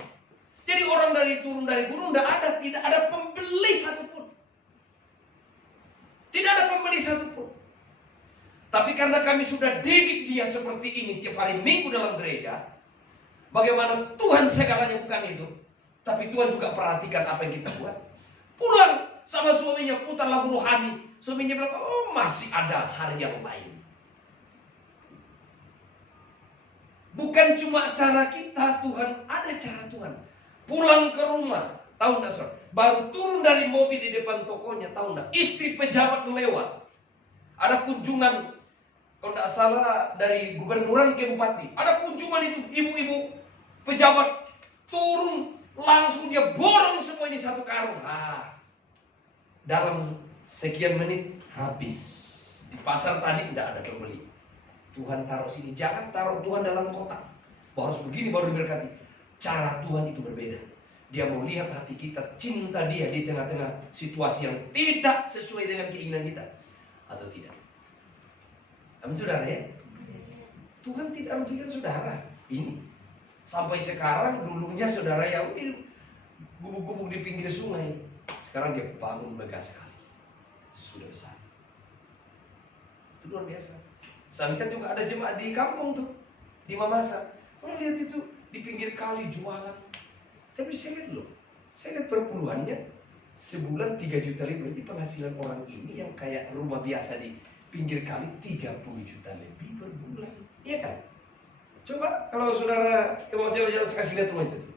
Jadi orang turun dari gunung tidak ada pembeli satupun. Tidak ada pembeli satupun. Tapi karena kami sudah didik dia seperti ini tiap hari Minggu dalam gereja. Bagaimana Tuhan segalanya bukan itu. Tapi Tuhan juga perhatikan apa yang kita buat. Pulang sama suaminya putar lagu rohani. Suaminya bilang, oh masih ada hari yang lain. Bukan cuma cara kita, Tuhan, ada cara Tuhan. Pulang ke rumah, tahu enggak saudara? Baru turun dari mobil di depan tokonya, tahu enggak? Istri pejabat lewat. Ada kunjungan, kalau enggak salah dari gubernuran ke bupati. Ada kunjungan itu, ibu-ibu pejabat turun, langsung dia borong semuanya satu karung. Dalam sekian menit habis. Di pasar tadi tidak ada pembeli. Tuhan taruh sini. Jangan taruh Tuhan dalam kotak. Harus begini baru diberkati. Cara Tuhan itu berbeda. Dia mau lihat hati kita, cinta dia di tengah-tengah situasi yang tidak sesuai dengan keinginan kita. Atau tidak. Amin saudara ya. Tuhan tidak rugikan saudara. Ini. Sampai sekarang dulunya saudara yang gubuk-gubuk di pinggir sungai. Sekarang dia bangun megah sekali. Sudah besar. Itu luar biasa. Saya lihat juga ada jemaat di kampung tuh, di Mamasa. Kalau lihat itu di pinggir kali jualan. Tapi saya lihat loh, saya lihat perpuluhannya sebulan 3 juta lebih. Berarti penghasilan orang ini yang kayak rumah biasa di pinggir kali 30 juta lebih per bulan. Iya kan? Coba kalau saudara mau jalan-jalan saya kasih lihat rumah itu tuh.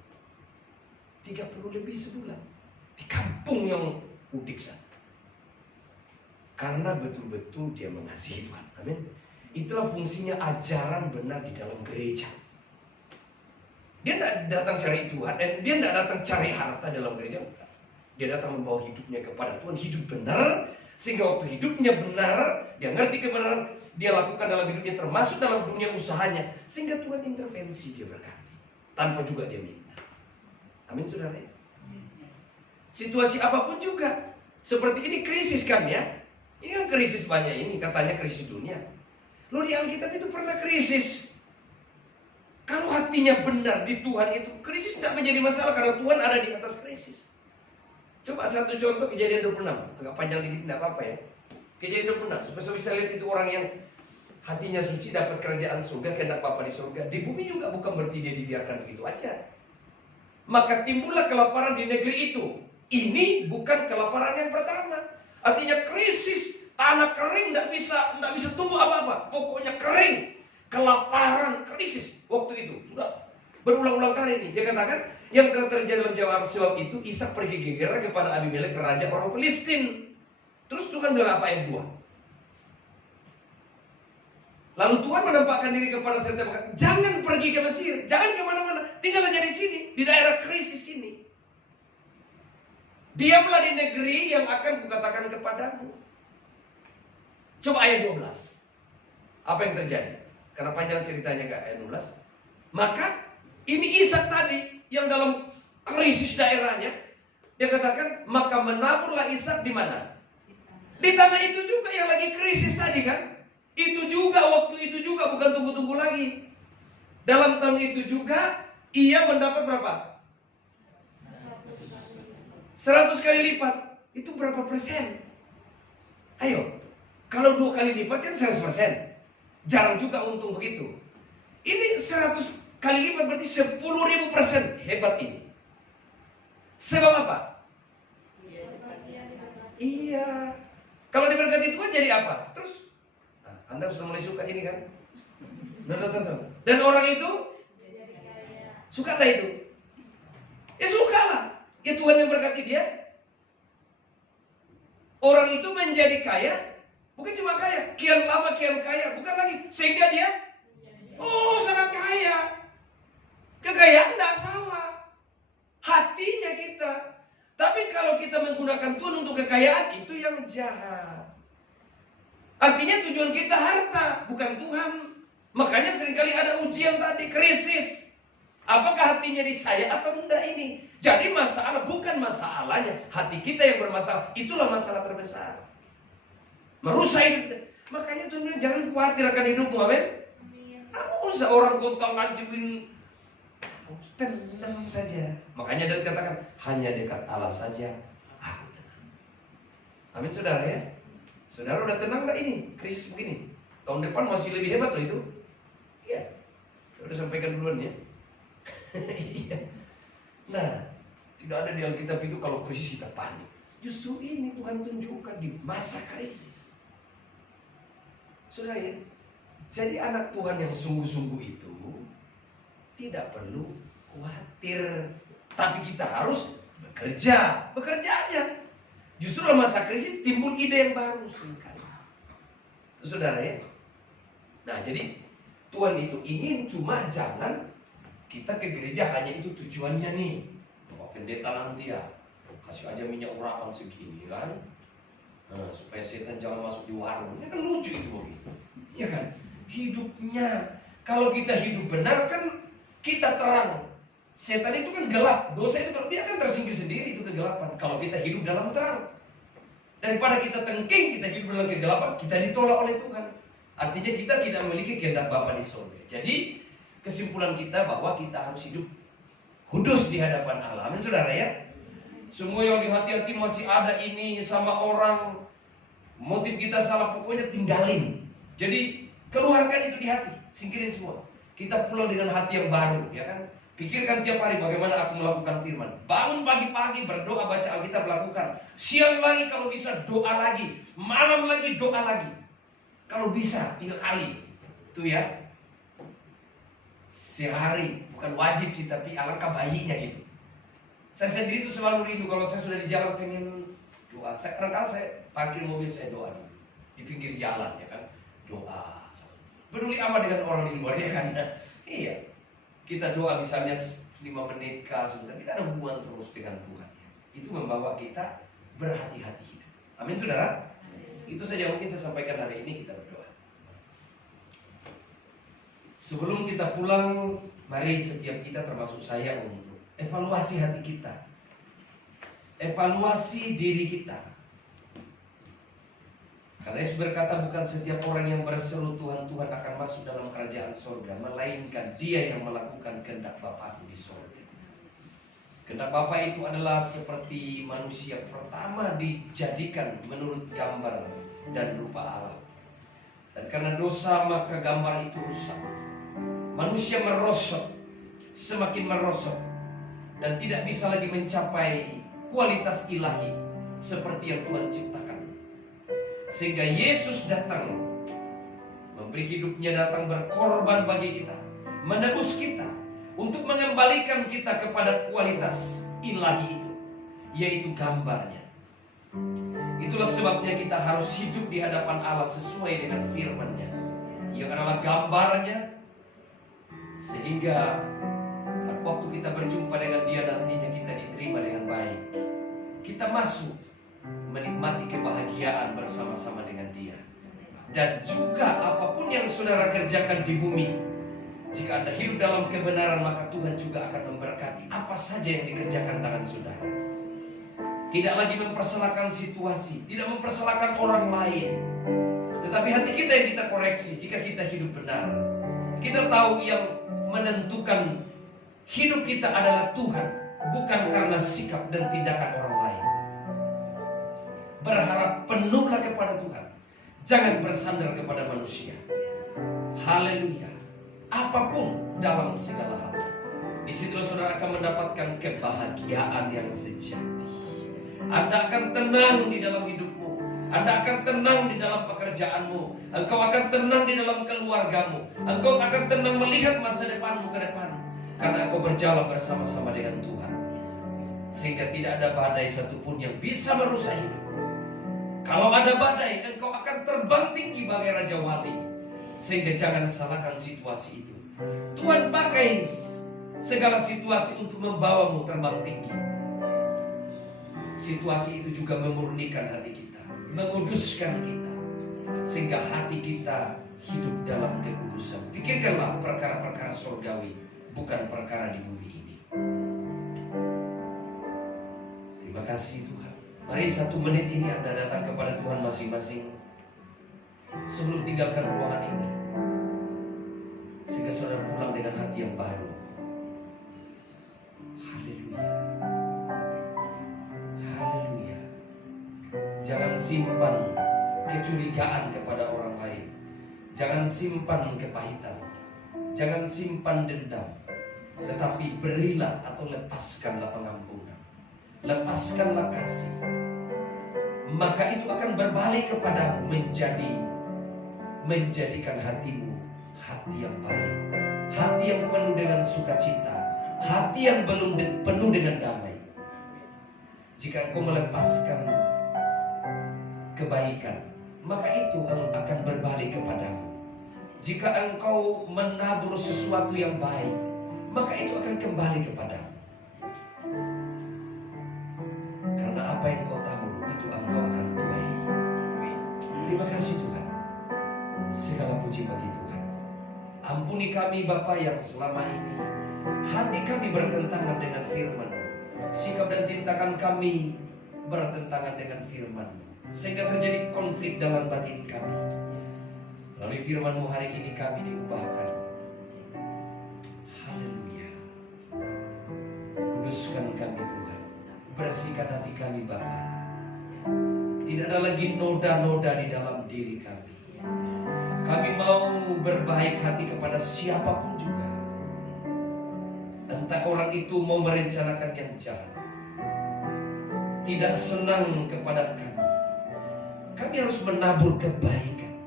30 lebih sebulan. Di kampung yang udik sana. Karena betul-betul dia mengasihi Tuhan. Amin. Itulah fungsinya ajaran benar di dalam gereja. Dia tidak datang cari Tuhan, dan dia tidak datang cari harta dalam gereja. Dia datang membawa hidupnya kepada Tuhan, hidup benar. Sehingga waktu hidupnya benar, dia ngerti kebenaran, dia lakukan dalam hidupnya, termasuk dalam dunia usahanya. Sehingga Tuhan intervensi, dia berkati. Tanpa juga dia minta. Amin saudara. Situasi apapun juga. Seperti ini krisis kan ya. Ini kan krisis banyak ini, katanya krisis dunia. Loh di Alkitab itu pernah krisis. Kalau hatinya benar di Tuhan itu, krisis tidak menjadi masalah karena Tuhan ada di atas krisis. Coba satu contoh Kejadian 26. Agak panjang dikit tidak apa-apa ya. Kejadian 26. Supaya bisa lihat itu orang yang hatinya suci dapat kerajaan surga, kehendak Bapa di surga. Di bumi juga bukan berarti dia dibiarkan begitu aja. Maka timbullah kelaparan di negeri itu. Ini bukan kelaparan yang pertama. Artinya krisis, tanah kering, nggak bisa tumbuh apa-apa. Pokoknya kering, kelaparan, krisis. Waktu itu sudah berulang-ulang kali ini. Dia katakan yang telah terjadi dalam jawab sebab itu Ishak pergi ke Gerar kepada Abimelek, raja orang Filistin. Terus Tuhan bilang apa ayat 2? Lalu Tuhan menampakkan diri kepada serta berkata, jangan pergi ke Mesir, jangan kemana-mana, tinggal aja di sini, di daerah krisis ini. Diamlah di negeri yang akan kukatakan kepadamu. Coba ayat 12. Apa yang terjadi? Karena panjang ceritanya ke ayat 12. Maka ini Ishak tadi yang dalam krisis daerahnya, dia katakan maka menaburlah Ishak di mana? Di tanah itu juga yang lagi krisis tadi kan? Itu juga, waktu itu juga, bukan tunggu-tunggu lagi. Dalam tahun itu juga, ia mendapat berapa? 100 kali lipat. Itu berapa persen? Ayo, kalau 2 kali lipat kan 100%. Jarang juga untung begitu. Ini 100 kali lipat berarti 10.000%. Hebat ini. Sebab apa? Iya. Kalau diberkati Tuhan jadi apa? Terus Anda sudah mulai suka ini kan? Dan orang itu suka lah itu. Ya suka lah. Ya Tuhan yang berkati dia. Orang itu menjadi kaya. Bukan cuma kaya, kian lama kian kaya. Bukan lagi, sehingga dia sangat kaya. Kekayaan tidak salah. Hatinya kita. Tapi kalau kita menggunakan Tuhan untuk kekayaan, itu yang jahat. Artinya tujuan kita harta, bukan Tuhan. Makanya seringkali ada ujian tadi, krisis. Apakah hatinya di saya atau enggak ini? Jadi masalah bukan masalahnya, hati kita yang bermasalah. Itulah masalah terbesar. Merusak hidup kita. Makanya Tuhan bilang jangan khawatir akan hidupmu, amin. Nggak usah orang gonta ngajuin, tenang saja. Makanya Daud katakan hanya dekat Allah saja aku tenang. Amin saudara ya. Saudara udah tenang gak ini? Krisis begini. Tahun depan masih lebih hebat loh itu. Iya. Saya udah sampaikan duluan ya. Iya. Nah, tidak ada di Alkitab itu kalau krisis kita panik. Justru ini Tuhan tunjukkan di masa krisis. Saudara ya. Jadi anak Tuhan yang sungguh-sungguh itu tidak perlu khawatir. Tapi kita harus bekerja. Bekerja aja. Justru dalam masa krisis timbul ide yang baru sekali. Saudara ya. Nah jadi Tuhan itu ingin cuma jangan kita ke gereja hanya itu tujuannya nih. Bapak pendeta nanti ya kasih aja minyak urapan segini kan. Supaya setan jangan masuk di warung. Ini kan lucu itu begitu. Iya kan? Hidupnya. Kalau kita hidup benar kan kita terang. Setan itu kan gelap. Dosa itu kalau dia kan tersingkir sendiri itu kegelapan. Kalau kita hidup dalam terang. Daripada kita tengking, kita hidup dalam kegelapan, kita ditolak oleh Tuhan. Artinya kita tidak memiliki kehendak Bapa di surga. Jadi kesimpulan kita bahwa kita harus hidup kudus di hadapan Allah. Amin saudara ya. Semua yang di hati-hati masih ada ini sama orang, motif kita salah, pokoknya tinggalin. Jadi keluarkan itu di hati, singkirin semua. Kita pulang dengan hati yang baru, ya kan? Pikirkan tiap hari bagaimana aku melakukan firman. Bangun pagi-pagi berdoa, baca Alkitab, lakukan. Siang lagi kalau bisa doa lagi. Malam lagi doa lagi. Kalau bisa 3 kali. Itu ya. Sehari. Bukan wajib sih, tapi alangkah baiknya gitu. Saya sendiri itu selalu rindu kalau saya sudah di jalan pengen doa. Kadang-kadang saya parkir mobil, saya doa dulu. Di pinggir jalan ya kan. Doa. Peduli amat dengan orang di luar ya kan. Iya. Kita doa misalnya 5 menit kah sebentar, kita ada hubungan terus dengan Tuhan. Itu membawa kita berhati-hati hidup. Amin saudara. Itu saja mungkin saya sampaikan hari ini, kita berdoa. Sebelum kita pulang, mari setiap kita termasuk saya untuk evaluasi hati kita. Evaluasi diri kita. Karena Yesus berkata bukan setiap orang yang berseru Tuhan, Tuhan akan masuk dalam kerajaan sorga, melainkan dia yang melakukan kehendak Bapa di sorga. Kehendak Bapa itu adalah seperti manusia pertama dijadikan menurut gambar dan rupa Allah. Dan karena dosa maka gambar itu rusak. Manusia merosot, semakin merosot, dan tidak bisa lagi mencapai kualitas ilahi seperti yang Tuhan ciptakan. Sehingga Yesus datang, memberi hidupnya, datang berkorban bagi kita, menebus kita, untuk mengembalikan kita kepada kualitas ilahi itu, yaitu gambarnya. Itulah sebabnya kita harus hidup di hadapan Allah sesuai dengan firman-Nya, yang adalah gambarnya, sehingga pada waktu kita berjumpa dengan Dia nantinya kita diterima dengan baik. Kita masuk menikmati kebahagiaan bersama-sama dengan Dia. Dan juga apapun yang saudara kerjakan di bumi, jika Anda hidup dalam kebenaran, maka Tuhan juga akan memberkati apa saja yang dikerjakan tangan saudara. Tidak lagi mempersalahkan situasi, tidak mempersalahkan orang lain, tetapi hati kita yang kita koreksi jika kita hidup benar. Kita tahu yang menentukan hidup kita adalah Tuhan, bukan karena sikap dan tindakan orang lain. Berharap penuhlah kepada Tuhan, jangan bersandar kepada manusia. Haleluya. Apapun dalam segala hal, di situ saudara akan mendapatkan kebahagiaan yang sejati. Anda akan tenang di dalam hidupmu, Anda akan tenang di dalam pekerjaanmu, engkau akan tenang di dalam keluargamu, engkau akan tenang melihat masa depanmu ke depan, karena engkau berjalan bersama-sama dengan Tuhan. Sehingga tidak ada badai satupun yang bisa merusak hidup. Kalau ada badai, engkau akan terbang tinggi bagai Raja Wali. Sehingga jangan salahkan situasi itu. Tuhan pakai segala situasi untuk membawamu terbang tinggi. Situasi itu juga memurnikan hati kita, menguduskan kita, sehingga hati kita hidup dalam kekudusan. Pikirkanlah perkara-perkara surgawi, bukan perkara di bumi ini. Terima kasih Tuhan. Mari 1 menit ini Anda datang kepada Tuhan masing-masing sebelum tinggalkan ruangan ini, sehingga saudara pulang dengan hati yang baru. Haleluya. Haleluya. Jangan simpan kecurigaan kepada orang lain. Jangan simpan kepahitan. Jangan simpan dendam. Tetapi berilah atau lepaskanlah pengampunan. Lepaskanlah kasih. Maka itu akan berbalik kepadamu, menjadikan hatimu hati yang baik, hati yang penuh dengan sukacita, hati yang penuh dengan damai. Jika engkau melepaskan kebaikan, maka itu akan berbalik kepadamu. Jika engkau menabur sesuatu yang baik, maka itu akan kembali kepadamu. Karena apa yang kau tabur, itu engkau akan tuai. Terima kasih Tuhan. Segala puji bagi Tuhan. Ampuni kami Bapa yang selama ini hati kami bertentangan dengan firman, sikap dan tindakan kami bertentangan dengan firman, sehingga terjadi konflik dalam batin kami. Melalui firman-Mu hari ini kami diubahkan. Haleluya. Kuduskan kami Tuhan, bersihkan hati kami Bapa. Tidak ada lagi noda-noda di dalam diri kami. Kami mau berbaik hati kepada siapapun juga. Entah orang itu mau merencanakan yang jahat, tidak senang kepada kami. Kami harus menabur kebaikan,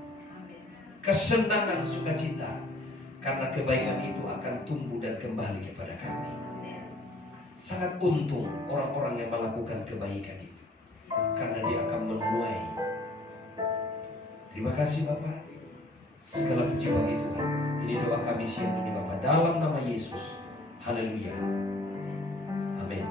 kesenangan, sukacita. Karena kebaikan itu akan tumbuh dan kembali kepada kami. Sangat untung orang-orang yang melakukan kebaikan itu, karena dia akan menuai. Terima kasih Bapak. Segala puji bagi Tuhan. Ini doa kami siang ini Bapak, dalam nama Yesus. Haleluya. Amin.